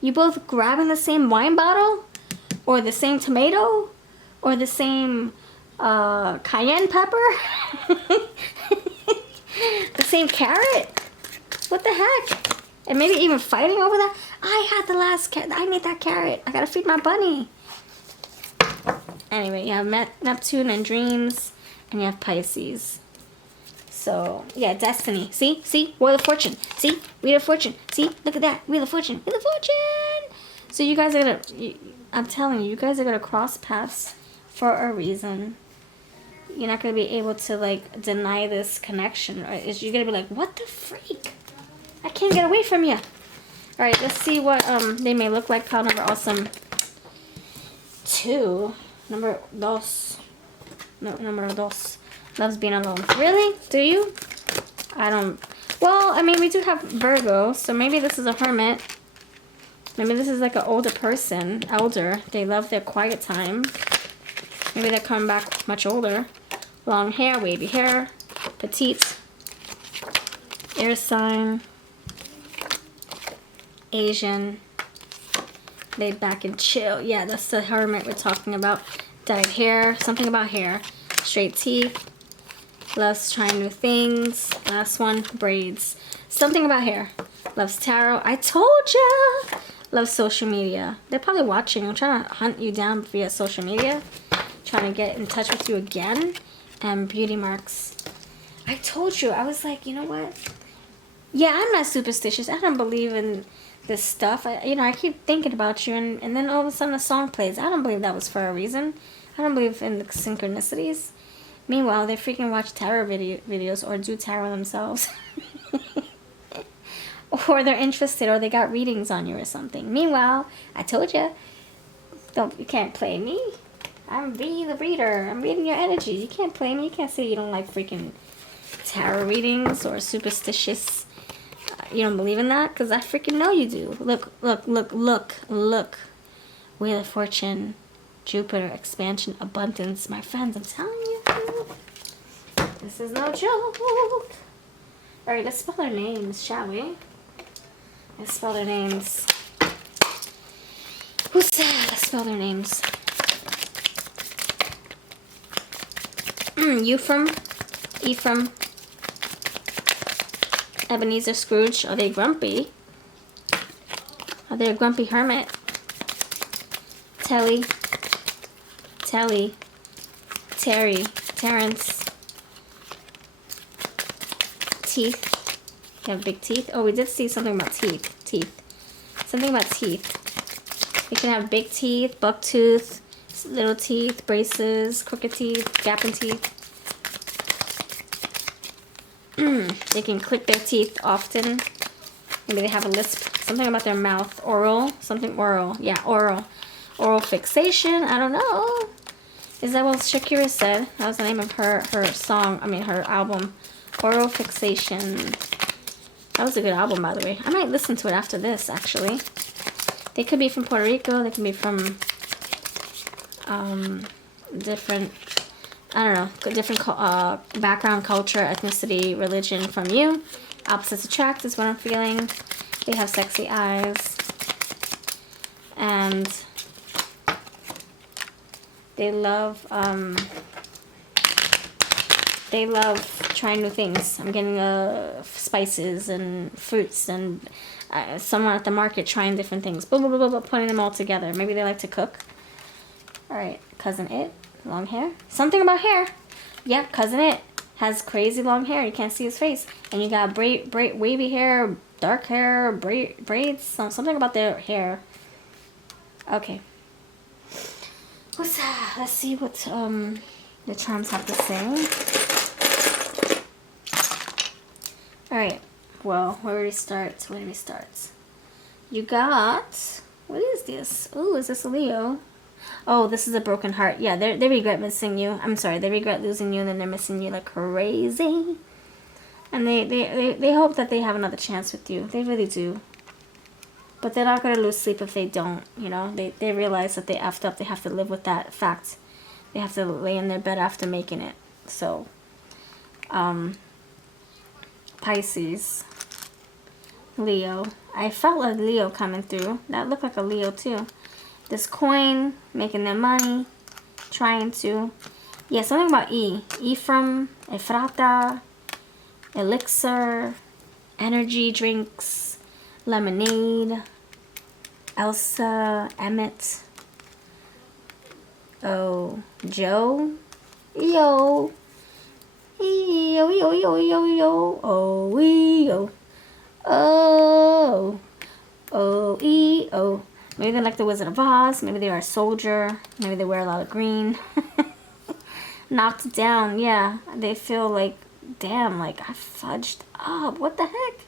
You both grabbing the same wine bottle? Or the same tomato? Or the same cayenne pepper? The same carrot? What the heck? And maybe even fighting over that? I had the last carrot. I need that carrot. I gotta feed my bunny. Anyway, you have Neptune and dreams. And you have Pisces. So, yeah, destiny. See? See? Wheel of Fortune. See? Wheel of Fortune. See? Look at that. Wheel of Fortune. Wheel of Fortune! So you guys are gonna... I'm telling you, you guys are gonna cross paths for a reason. You're not gonna be able to like deny this connection. You're gonna be like, what the freak? I can't get away from you. All right, let's see what they may look like. Pile number awesome 2. Number dos. No, number dos. Loves being alone. Really? Do you? I don't. Well, I mean, we do have Virgo, so maybe this is a hermit. Maybe this is like an older person, elder. They love their quiet time. Maybe they're coming back much older. Long hair, wavy hair, petite, air sign, Asian, laid back and chill. Yeah, that's the hermit we're talking about. Dyed hair, something about hair. Straight teeth, loves trying new things. Last one, braids. Something about hair. Loves tarot. I told ya! Loves social media. They're probably watching. I'm trying to hunt you down via social media. Trying to get in touch with you again. And beauty marks. I told you. I was like, you know what? Yeah, I'm not superstitious. I don't believe in this stuff. I keep thinking about you. And then all of a sudden a song plays. I don't believe that was for a reason. I don't believe in the synchronicities. Meanwhile, they freaking watch tarot videos or do tarot themselves. Or they're interested, or they got readings on you or something. Meanwhile, I told you, you can't play me. I'm the reader. I'm reading your energy. You can't play me. You can't say you don't like freaking tarot readings or superstitious. You don't believe in that? Because I freaking know you do. Look, look, look, look, look. Wheel of Fortune, Jupiter, expansion, abundance. My friends, I'm telling you. This is no joke. Alright, let's spell their names, shall we? Let's spell their names. Who's that? Let's spell their names. Ephraim, Ebenezer Scrooge. Are they grumpy? Are they a grumpy hermit? Telly, Terry, Terrence. Teeth. You have big teeth. Oh, we did see something about teeth. Something about teeth. You can have big teeth, buck tooth, little teeth, braces, crooked teeth, gapping teeth. They can click their teeth often. Maybe they have a lisp. Something about their mouth. Oral. Something oral. Yeah, oral. Oral fixation. I don't know. Is that what Shakira said? That was the name of her song. I mean, her album. Oral Fixation. That was a good album, by the way. I might listen to it after this, actually. They could be from Puerto Rico. They can be from different, I don't know, different background, culture, ethnicity, religion from you. Opposites attract is what I'm feeling. They have sexy eyes. And they love trying new things. I'm getting spices and fruits and someone at the market trying different things. Blah, blah, blah, blah, blah, putting them all together. Maybe they like to cook. Alright, cousin it. Long hair. Something about hair. Yeah, cousin it. Has crazy long hair. You can't see his face. And you got wavy hair, dark hair, braids. Something about their hair. Okay. Let's see what the charms have to say. Alright. Well, where do we start? You got... What is this? Oh, is this a Leo? Oh, this is a broken heart. Yeah, they regret missing you. I'm sorry, they regret losing you, and then they're missing you like crazy. And they hope that they have another chance with you. They really do. But they're not going to lose sleep if they don't, you know. They realize that they effed up. They have to live with that fact. They have to lay in their bed after making it. So, Pisces. Leo. I felt like Leo coming through. That looked like a Leo too. This coin, making their money, trying to. Yeah, something about E. Ephraim, Efrata, elixir, energy drinks, lemonade, Elsa, Emmett. Oh, Joe. Yo. Yo, yo, yo, yo, yo. Oh, yo. Oh. Oh, oh. Maybe they're like the Wizard of Oz. Maybe they are a soldier. Maybe they wear a lot of green. Knocked down. Yeah. They feel like, damn, like I fudged up. What the heck?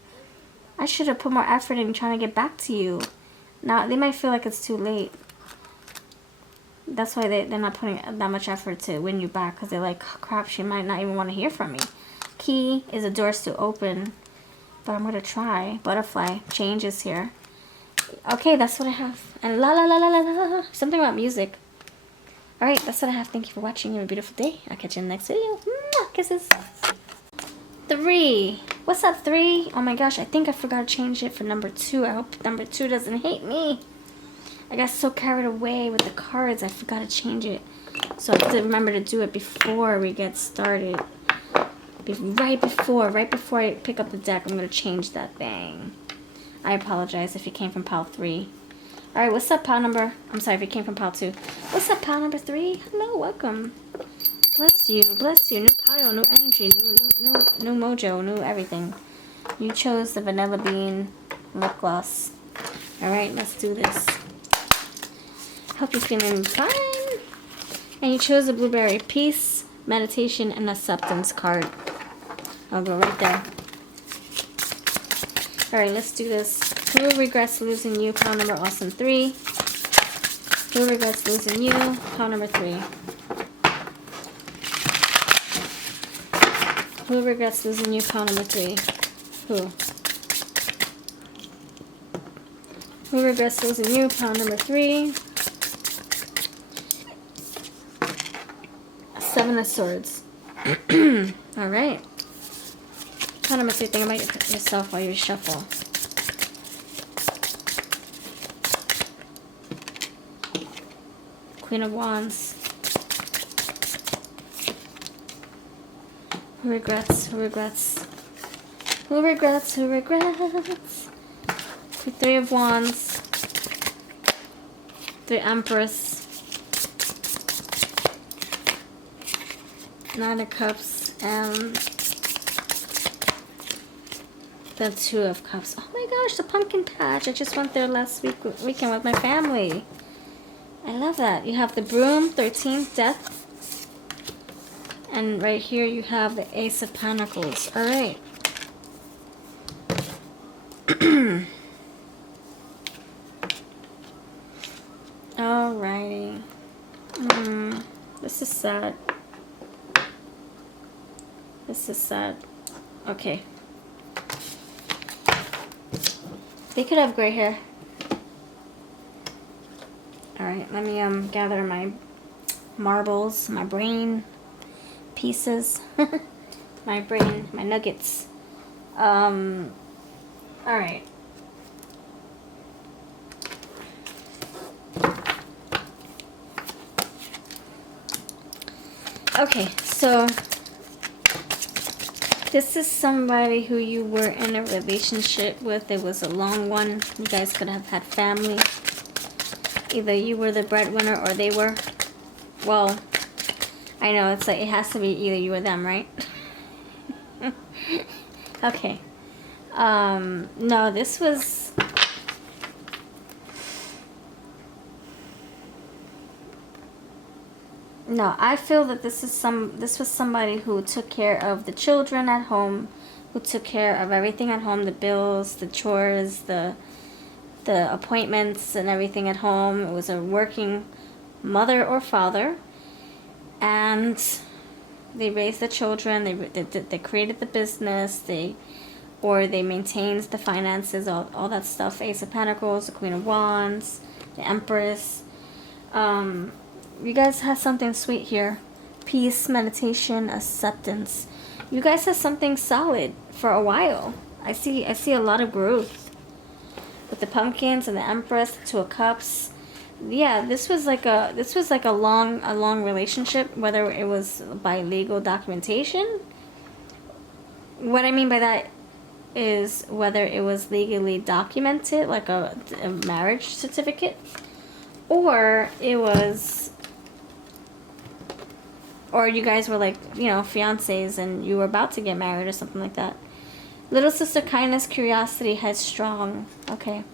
I should have put more effort in trying to get back to you. Now, they might feel like it's too late. That's why they're not putting that much effort to win you back. Because they're like, oh, crap, she might not even want to hear from me. Key is the doors to open. But I'm going to try. Butterfly. Change is here. Okay, that's what I have. And la la la la la la. Something about music. Alright, that's what I have. Thank you for watching. You have a beautiful day. I'll catch you in the next video. Mwah, kisses. 3. What's up, 3? Oh my gosh, I think I forgot to change it for number 2. I hope number 2 doesn't hate me. I got so carried away with the cards, I forgot to change it. So I have to remember to do it before we get started. Right before I pick up the deck, I'm going to change that thing. I apologize if you came from pile 3. Alright, what's up, pile number... I'm sorry if you came from pile 2. What's up, pile number 3? Hello, welcome. Bless you, bless you. New pile, new energy, new mojo, new everything. You chose the vanilla bean lip gloss. Alright, let's do this. Hope you're feeling fine. And you chose the blueberry peace, meditation, and acceptance card. I'll go right there. Alright, let's do this. Who regrets losing you? Pile number awesome 3. Who regrets losing you? Pile number 3. Who regrets losing you? Pile number 3. Who? Who regrets losing you? Pile number 3. 7 of Swords. All right. Kind of makes you think about yourself while you shuffle. Queen of Wands. Who regrets? Who regrets? Who regrets? Who regrets? The Three of Wands. The Empress. Nine of Cups. And the Two of Cups. Oh my gosh, the pumpkin patch. I just went there last weekend with my family. I love that. You have the Broom, 13th, Death. And right here you have the Ace of Pentacles. All right. Alrighty. This is sad. This is sad. Okay. They could have gray hair. Alright, let me gather my marbles, my brain pieces. My brain, my nuggets. Alright. Okay, so this is somebody who you were in a relationship with. It was a long one. You guys could have had family. Either you were the breadwinner or they were. Well, I know it's like it has to be either you or them, right? Okay. No, this was... No, I feel that this was somebody who took care of the children at home, who took care of everything at home, the bills, the chores, the appointments and everything at home. It was a working mother or father, and they raised the children, they created the business, they maintained the finances, all that stuff. Ace of Pentacles, the Queen of Wands, the Empress. You guys have something sweet here. Peace, meditation, acceptance. You guys have something solid for a while. I see a lot of growth. With the pumpkins and the Empress, the Two of Cups. Yeah, this was like a long relationship, whether it was by legal documentation. What I mean by that is whether it was legally documented, like a marriage certificate, or it was, or you guys were like, you know, fiancés and you were about to get married or something like that. Little sister, kindness, curiosity, headstrong. Okay.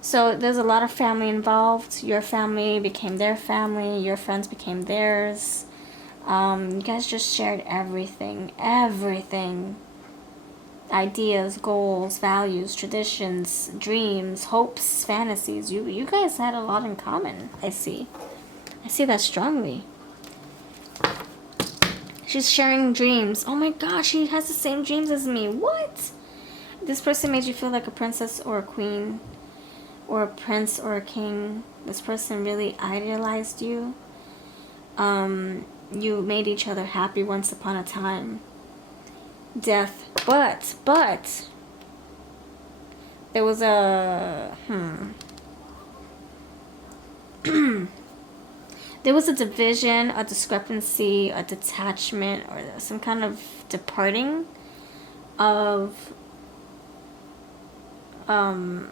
So there's a lot of family involved. Your family became their family. Your friends became theirs. You guys just shared everything. Everything. Ideas, goals, values, traditions, dreams, hopes, fantasies. You guys had a lot in common, I see. I see that strongly. She's sharing dreams. Oh my gosh, she has the same dreams as me. What? This person made you feel like a princess or a queen, or a prince or a king. This person really idealized you. You made each other happy once upon a time. Death. But there was a there was a division, a discrepancy, a detachment, or some kind of departing of the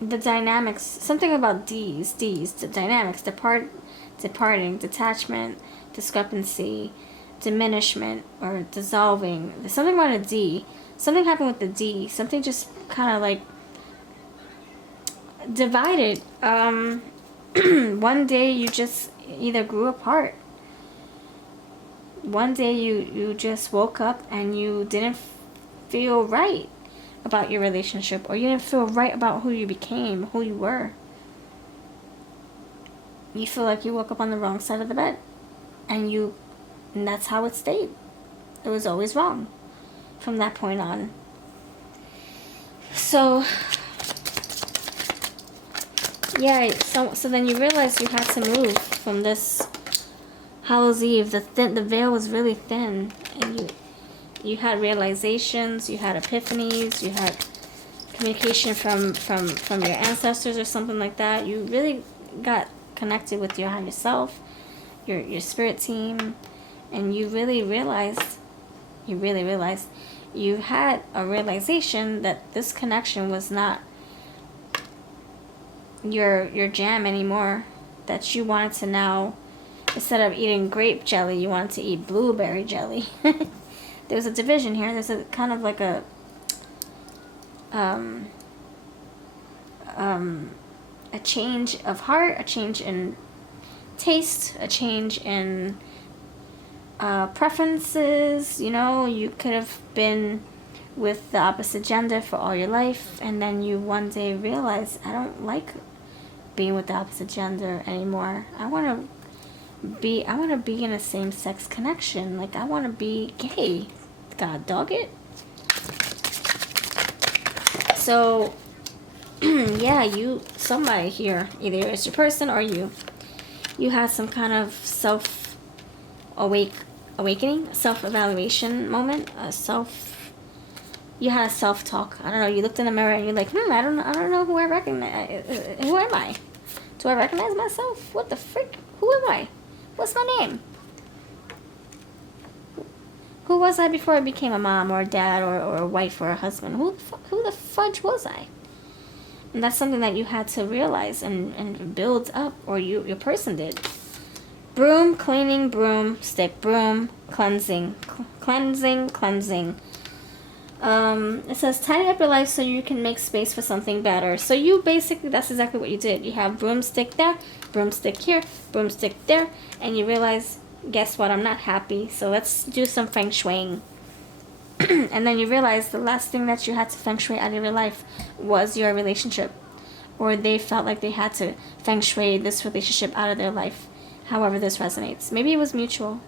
dynamics. Something about D's, the dynamics, departing, detachment, discrepancy, diminishment, or dissolving. There's something about a D. Something happened with the D. Something just kind of like divided. One day you just either grew apart. One day you just woke up and you didn't feel right about your relationship, or you didn't feel right about who you became, who you were. You feel like you woke up on the wrong side of the bed, and that's how it stayed. It was always wrong from that point on. So yeah, so then you realize you had to move from this Hallows Eve, the veil was really thin, and you had realizations, you had epiphanies, you had communication from your ancestors or something like that. You really got connected with your higher self, your spirit team, and you realized you had a realization that this connection was not your jam anymore, that you wanted to now, instead of eating grape jelly, you wanted to eat blueberry jelly. There's a division here. There's a kind of like a change of heart, a change in taste, a change in preferences. You know, you could have been with the opposite gender for all your life, and then you one day realize, I don't like being with the opposite gender anymore. I want to be in a same-sex connection. Like, I want to be gay. God dog it. So yeah, somebody here, either it's your person or you had some kind of awakening, self-evaluation moment, you had a self-talk. I don't know, you looked in the mirror and you're like, I don't know who I recognize. Who am I? Do I recognize myself? What the frick? Who am I? What's my name? Who was I before I became a mom or a dad or a wife or a husband? Who the fudge was I? And that's something that you had to realize and build up, or your person did. Broom, cleaning, broom, stick, broom, cleansing. It says, tidy up your life so you can make space for something better. So you basically, that's exactly what you did. You have broomstick there, broomstick here, broomstick there, and you realize, guess what, I'm not happy, so let's do some feng shuiing. And then you realize the last thing that you had to feng shui out of your life was your relationship, or they felt like they had to feng shui this relationship out of their life. However this resonates. Maybe it was mutual.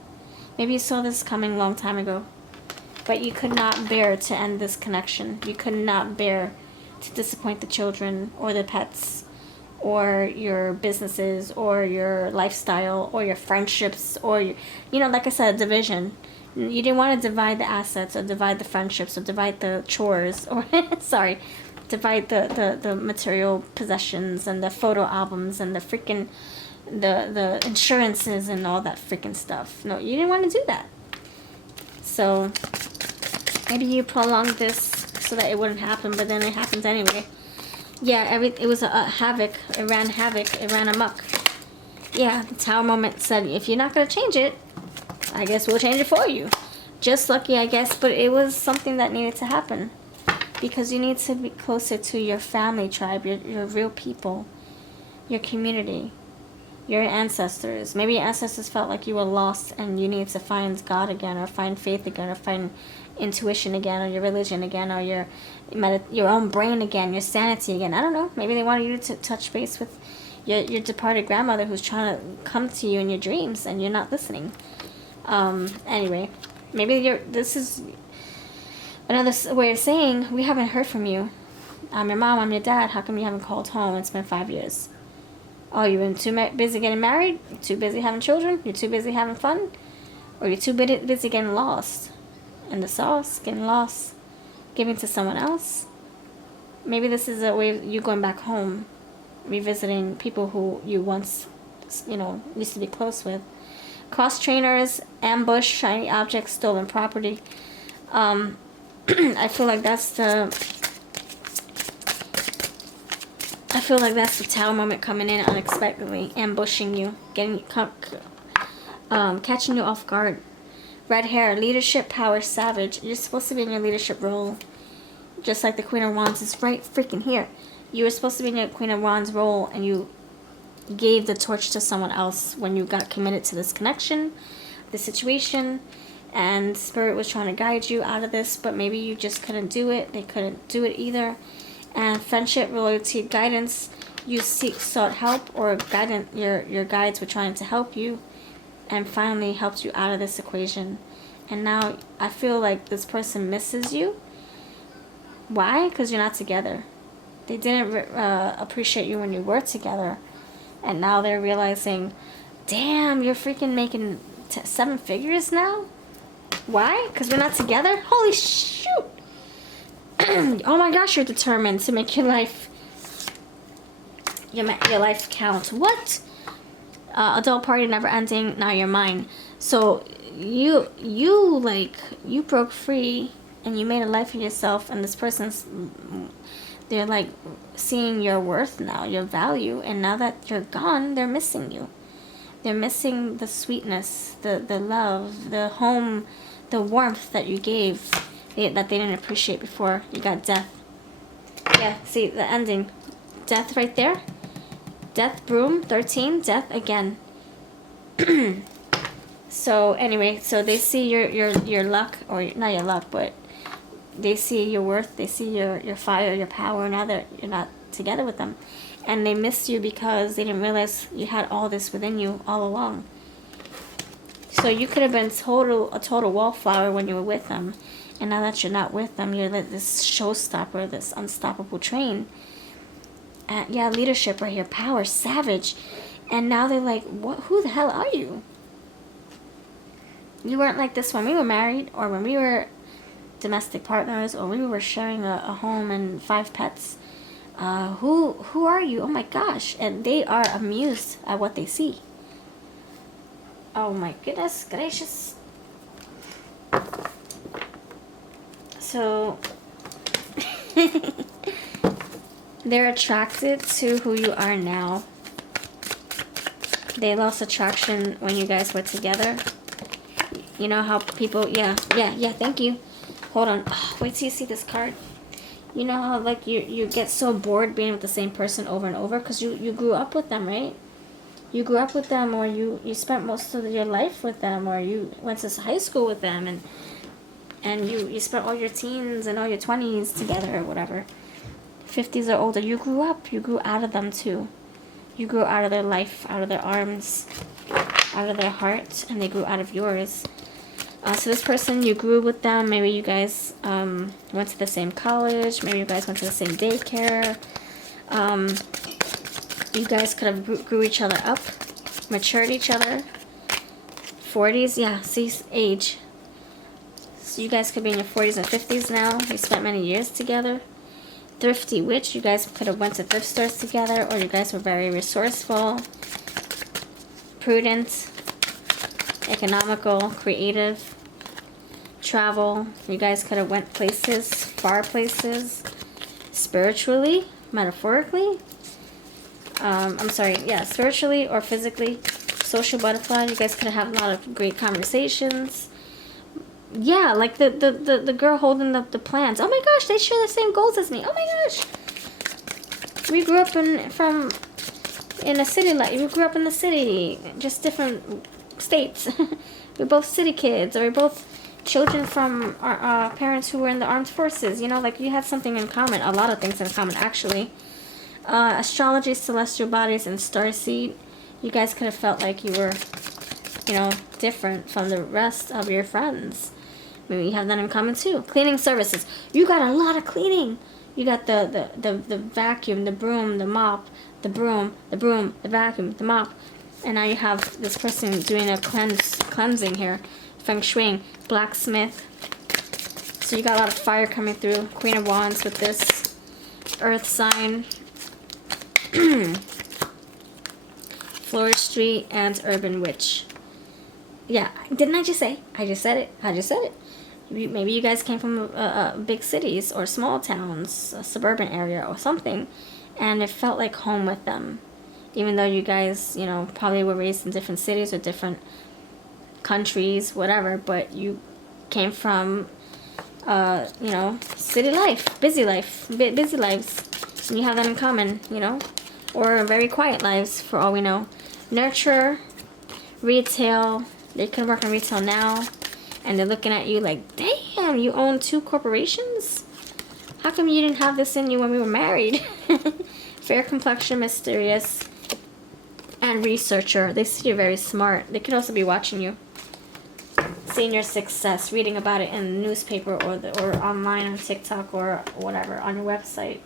Maybe you saw this coming a long time ago, but you could not bear to end this connection. You could not bear to disappoint the children or the pets or your businesses or your lifestyle or your friendships or like I said, division. You didn't want to divide the assets or divide the friendships or divide the chores or divide the material possessions and the photo albums and the freaking the insurances and all that freaking stuff. No, you didn't want to do that. So maybe you prolonged this so that it wouldn't happen, but then it happens anyway. Yeah, it was a havoc. It ran amok. Yeah, the Tower moment said, if you're not going to change it, I guess we'll change it for you. Just lucky, I guess, but it was something that needed to happen. Because you need to be closer to your family tribe, your real people, your community, your ancestors. Maybe your ancestors felt like you were lost and you need to find God again, or find faith again, or find intuition again, or your religion again, or your own brain again, your sanity again. I don't know. Maybe they wanted you to touch base with your departed grandmother who's trying to come to you in your dreams and you're not listening. Anyway, maybe this is another way of saying, we haven't heard from you. I'm your mom, I'm your dad. How come you haven't called home? It's been 5 years. Oh, you've been too busy getting married? You're too busy having children? You're too busy having fun? Or you're too busy getting lost in the sauce, getting lost, giving to someone else? Maybe this is a way of you going back home, revisiting people who you once, used to be close with. Cross trainers, ambush, shiny objects, stolen property. I feel like that's the Tower moment coming in unexpectedly, ambushing you, catching you off guard. Red hair, leadership, power, savage. You're supposed to be in your leadership role, just like the Queen of Wands is right freaking here. You were supposed to be in your Queen of Wands role, and you gave the torch to someone else when you got committed to this connection, this situation, and Spirit was trying to guide you out of this, but maybe you just couldn't do it. They couldn't do it either. And friendship, loyalty, guidance, you sought help, or guidance, your guides were trying to help you and finally helped you out of this equation. And now I feel like this person misses you. Why? Because you're not together. They didn't appreciate you when you were together. And now they're realizing Damn, you're freaking making 7 figures now? Why? Because we're not together? Holy shoot! Oh my gosh, you're determined to make your life count. What? Adult party never ending, now you're mine. So you broke free and you made a life for yourself, and this person's, they're like seeing your worth now, your value, and now that you're gone, they're missing you. They're missing the sweetness, the love, the home, the warmth that you gave, that they didn't appreciate before. You got death. Yeah, see the ending. Death right there. Death, broom, 13, death again. So anyway, so they see your luck, or not your luck, but they see your worth, they see your fire, your power, now that you're not together with them. And they miss you because they didn't realize you had all this within you all along. So you could have been a total wallflower when you were with them. And now that you're not with them, you're like this showstopper, this unstoppable train. Yeah, leadership right here, power, savage. And now they're like, what? Who the hell are you? You weren't like this when we were married, or when we were domestic partners, or we were sharing a home and 5 pets. Who are you? Oh my gosh. And they are amused at what they see. Oh my goodness gracious. So they're attracted to who you are now. They lost attraction when you guys were together. You know how people, yeah, thank you. Hold on. Oh, wait till you see this card. You know how like you get so bored being with the same person over and over because you grew up with them, right? You grew up with them, or you spent most of your life with them, or you went to high school with them, and you spent all your teens and all your 20s together, or whatever. 50s or older. You grew up. You grew out of them too. You grew out of their life, out of their arms, out of their heart, and they grew out of yours. So this person, you grew with them. Maybe you guys went to the same college. Maybe you guys went to the same daycare. You guys could have grew each other up, matured each other. 40s, yeah, see, age. So you guys could be in your 40s and 50s now. You spent many years together. Thrifty witch, you guys could have went to thrift stores together, or you guys were very resourceful, prudent, economical, creative, travel. You guys could have went places, far places, spiritually, metaphorically. I'm sorry, yeah, spiritually or physically. Social butterfly, you guys could have had a lot of great conversations. Yeah, like the girl holding the plants. Oh my gosh, they share the same goals as me. Oh my gosh. We grew up in a city life. We grew up in the city, just different states. We're both city kids, or we're both children from our parents who were in the armed forces. You know, like you had something in common. A lot of things in common, actually. Astrology, celestial bodies, and starseed. You guys could have felt like you were, you know, different from the rest of your friends. Maybe you have that in common too. Cleaning services. You got a lot of cleaning. You got the vacuum, the broom, the mop, the broom, the vacuum, the mop. And now you have this person doing a cleansing here. Feng Shui, blacksmith. So you got a lot of fire coming through. Queen of Wands with this. Earth sign. Floristry and urban witch. Yeah, didn't I just say? I just said it. Maybe you guys came from big cities or small towns, a suburban area or something, and it felt like home with them. Even though you guys, you know, probably were raised in different cities or different countries, whatever, but you came from, you know, city life, busy lives, and you have that in common, you know, or very quiet lives for all we know. Nurture, retail. They could work in retail now, and they're looking at you like, damn, you own 2 corporations? How come you didn't have this in you when we were married? Fair complexion, mysterious, and researcher. They see you're very smart. They could also be watching you, seeing your success, reading about it in the newspaper or online on TikTok or whatever, on your website.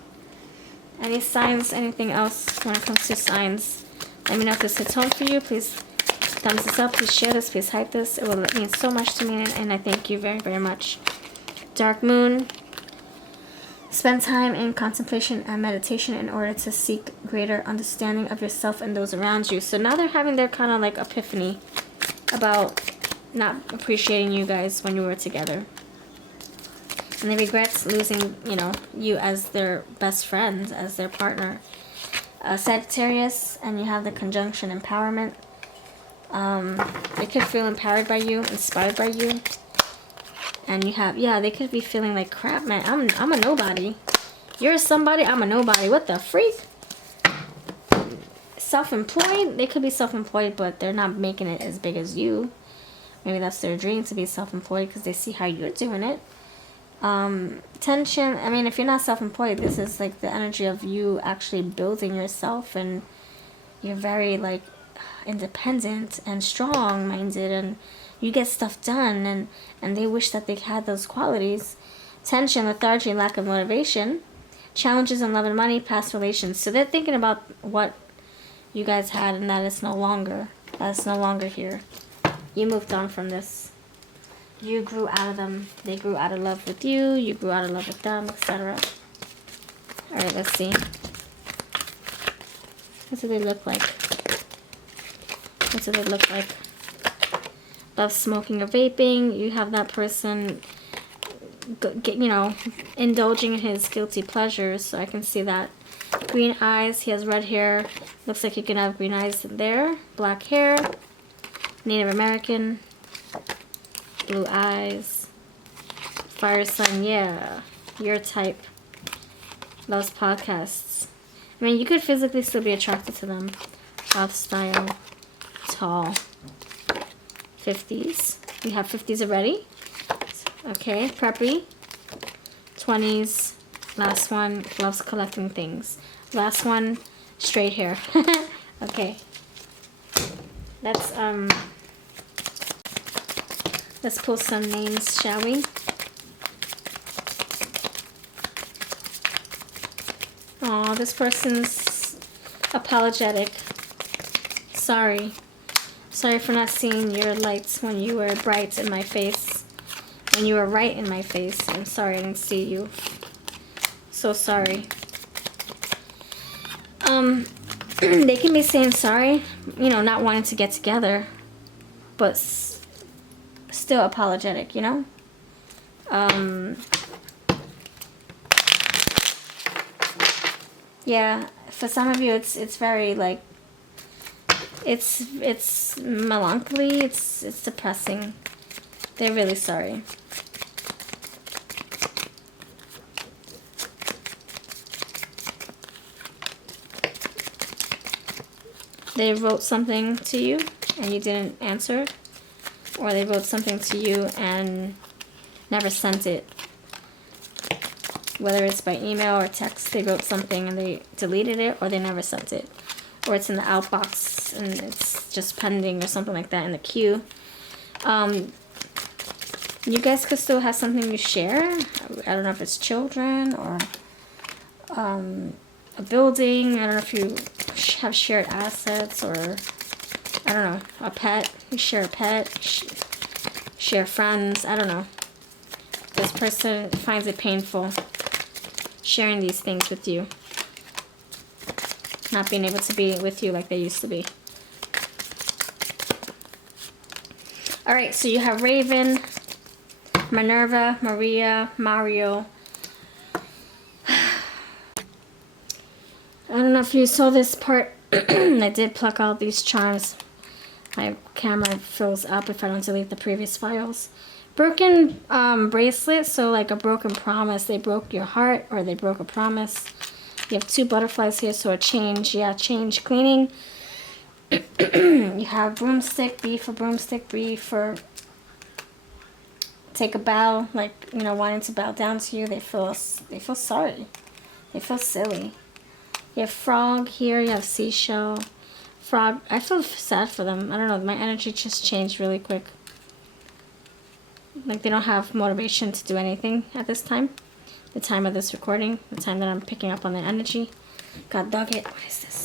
Any signs, anything else when it comes to signs? Let me know if this hits home for you. Please thumbs this up, please share this, please hype this. It will mean so much to me, and I thank you very, very much. Dark Moon. Spend time in contemplation and meditation in order to seek greater understanding of yourself and those around you. So now they're having their kind of like epiphany about not appreciating you guys when you were together. And they regret losing, you know, you as their best friend, as their partner. Sagittarius, and you have the conjunction empowerment. They could feel empowered by you, inspired by you. And you have, yeah, they could be feeling like, crap, man, I'm a nobody. You're somebody, I'm a nobody. What the freak? Self-employed, they could be self-employed, but they're not making it as big as you. Maybe that's their dream, to be self-employed, because they see how you're doing it. Tension, I mean, if you're not self-employed, this is like the energy of you actually building yourself, and you're very like independent and strong-minded, and you get stuff done, and they wish that they had those qualities. Tension, lethargy, lack of motivation. Challenges in love and money, past relations. So they're thinking about what you guys had, and that is no longer. That's no longer here. You moved on from this. You grew out of them. They grew out of love with you. You grew out of love with them, etc. Alright, let's see. What do they look like? What do they look like? Love smoking or vaping. You have that person, you know, indulging in his guilty pleasures. So I can see that. Green eyes. He has red hair. Looks like you can have green eyes there. Black hair. Native American. Blue eyes. Fire sign. Yeah. Your type. Loves podcasts. I mean, you could physically still be attracted to them. Off style. Tall. 50s. We have 50s already. Okay, preppy. 20s. Last one, loves collecting things. Last one, straight hair. Okay. Let's pull some names, shall we? Aw, this person's apologetic. Sorry. Sorry for not seeing your lights when you were bright in my face. When you were right in my face. I'm sorry I didn't see you. So sorry. They can be saying sorry, you know, not wanting to get together, but still apologetic, you know? Yeah, for some of you it's very like, it's melancholy, it's depressing. They're really sorry. They wrote something to you and you didn't answer, or they wrote something to you and never sent it. Whether it's by email or text, they wrote something and they deleted it, or they never sent it. Or it's in the outbox and it's just pending or something like that in the queue. You guys could still have something you share. I don't know if it's children or a building. I don't know if you have shared assets, or I don't know, a pet. You share a pet, share friends. I don't know. This person finds it painful sharing these things with you. Not being able to be with you like they used to be. Alright, so you have Raven, Minerva, Maria, Mario. I don't know if you saw this part. I did pluck all these charms. My camera fills up if I don't delete the previous files. Broken bracelet, so like a broken promise. They broke your heart, or they broke a promise. You have 2 butterflies here, so a change. Yeah, change, cleaning. You have broomstick, B for broomstick, B for take a bow, like, you know, wanting to bow down to you. They feel sorry. They feel silly. You have frog here, you have seashell. Frog, I feel sad for them. I don't know, my energy just changed really quick. Like they don't have motivation to do anything at this time. The time of this recording, the time that I'm picking up on the energy. God dog it. What is this?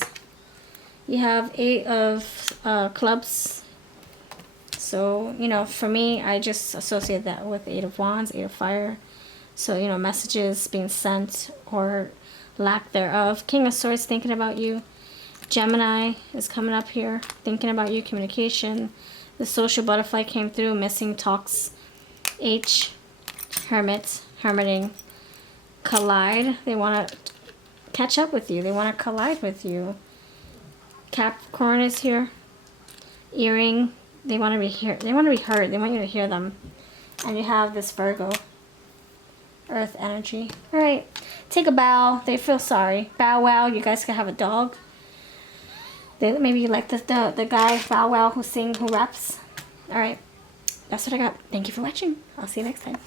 You have 8 of clubs So, you know, for me, I just associate that with 8 of Wands, 8 of Fire. So, you know, messages being sent or lack thereof. King of Swords thinking about you. Gemini is coming up here, thinking about you, communication. The social butterfly came through, missing talks. H, Hermit, hermiting. Collide, they want to catch up with you. They want to collide with you. Capricorn is here. Earring, they want to be here. They want to be heard. They want you to hear them. And you have this Virgo. Earth energy. All right, take a bow. They feel sorry. Bow wow. You guys can have a dog. Maybe you like the guy Bow Wow who raps. All right, that's what I got. Thank you for watching. I'll see you next time.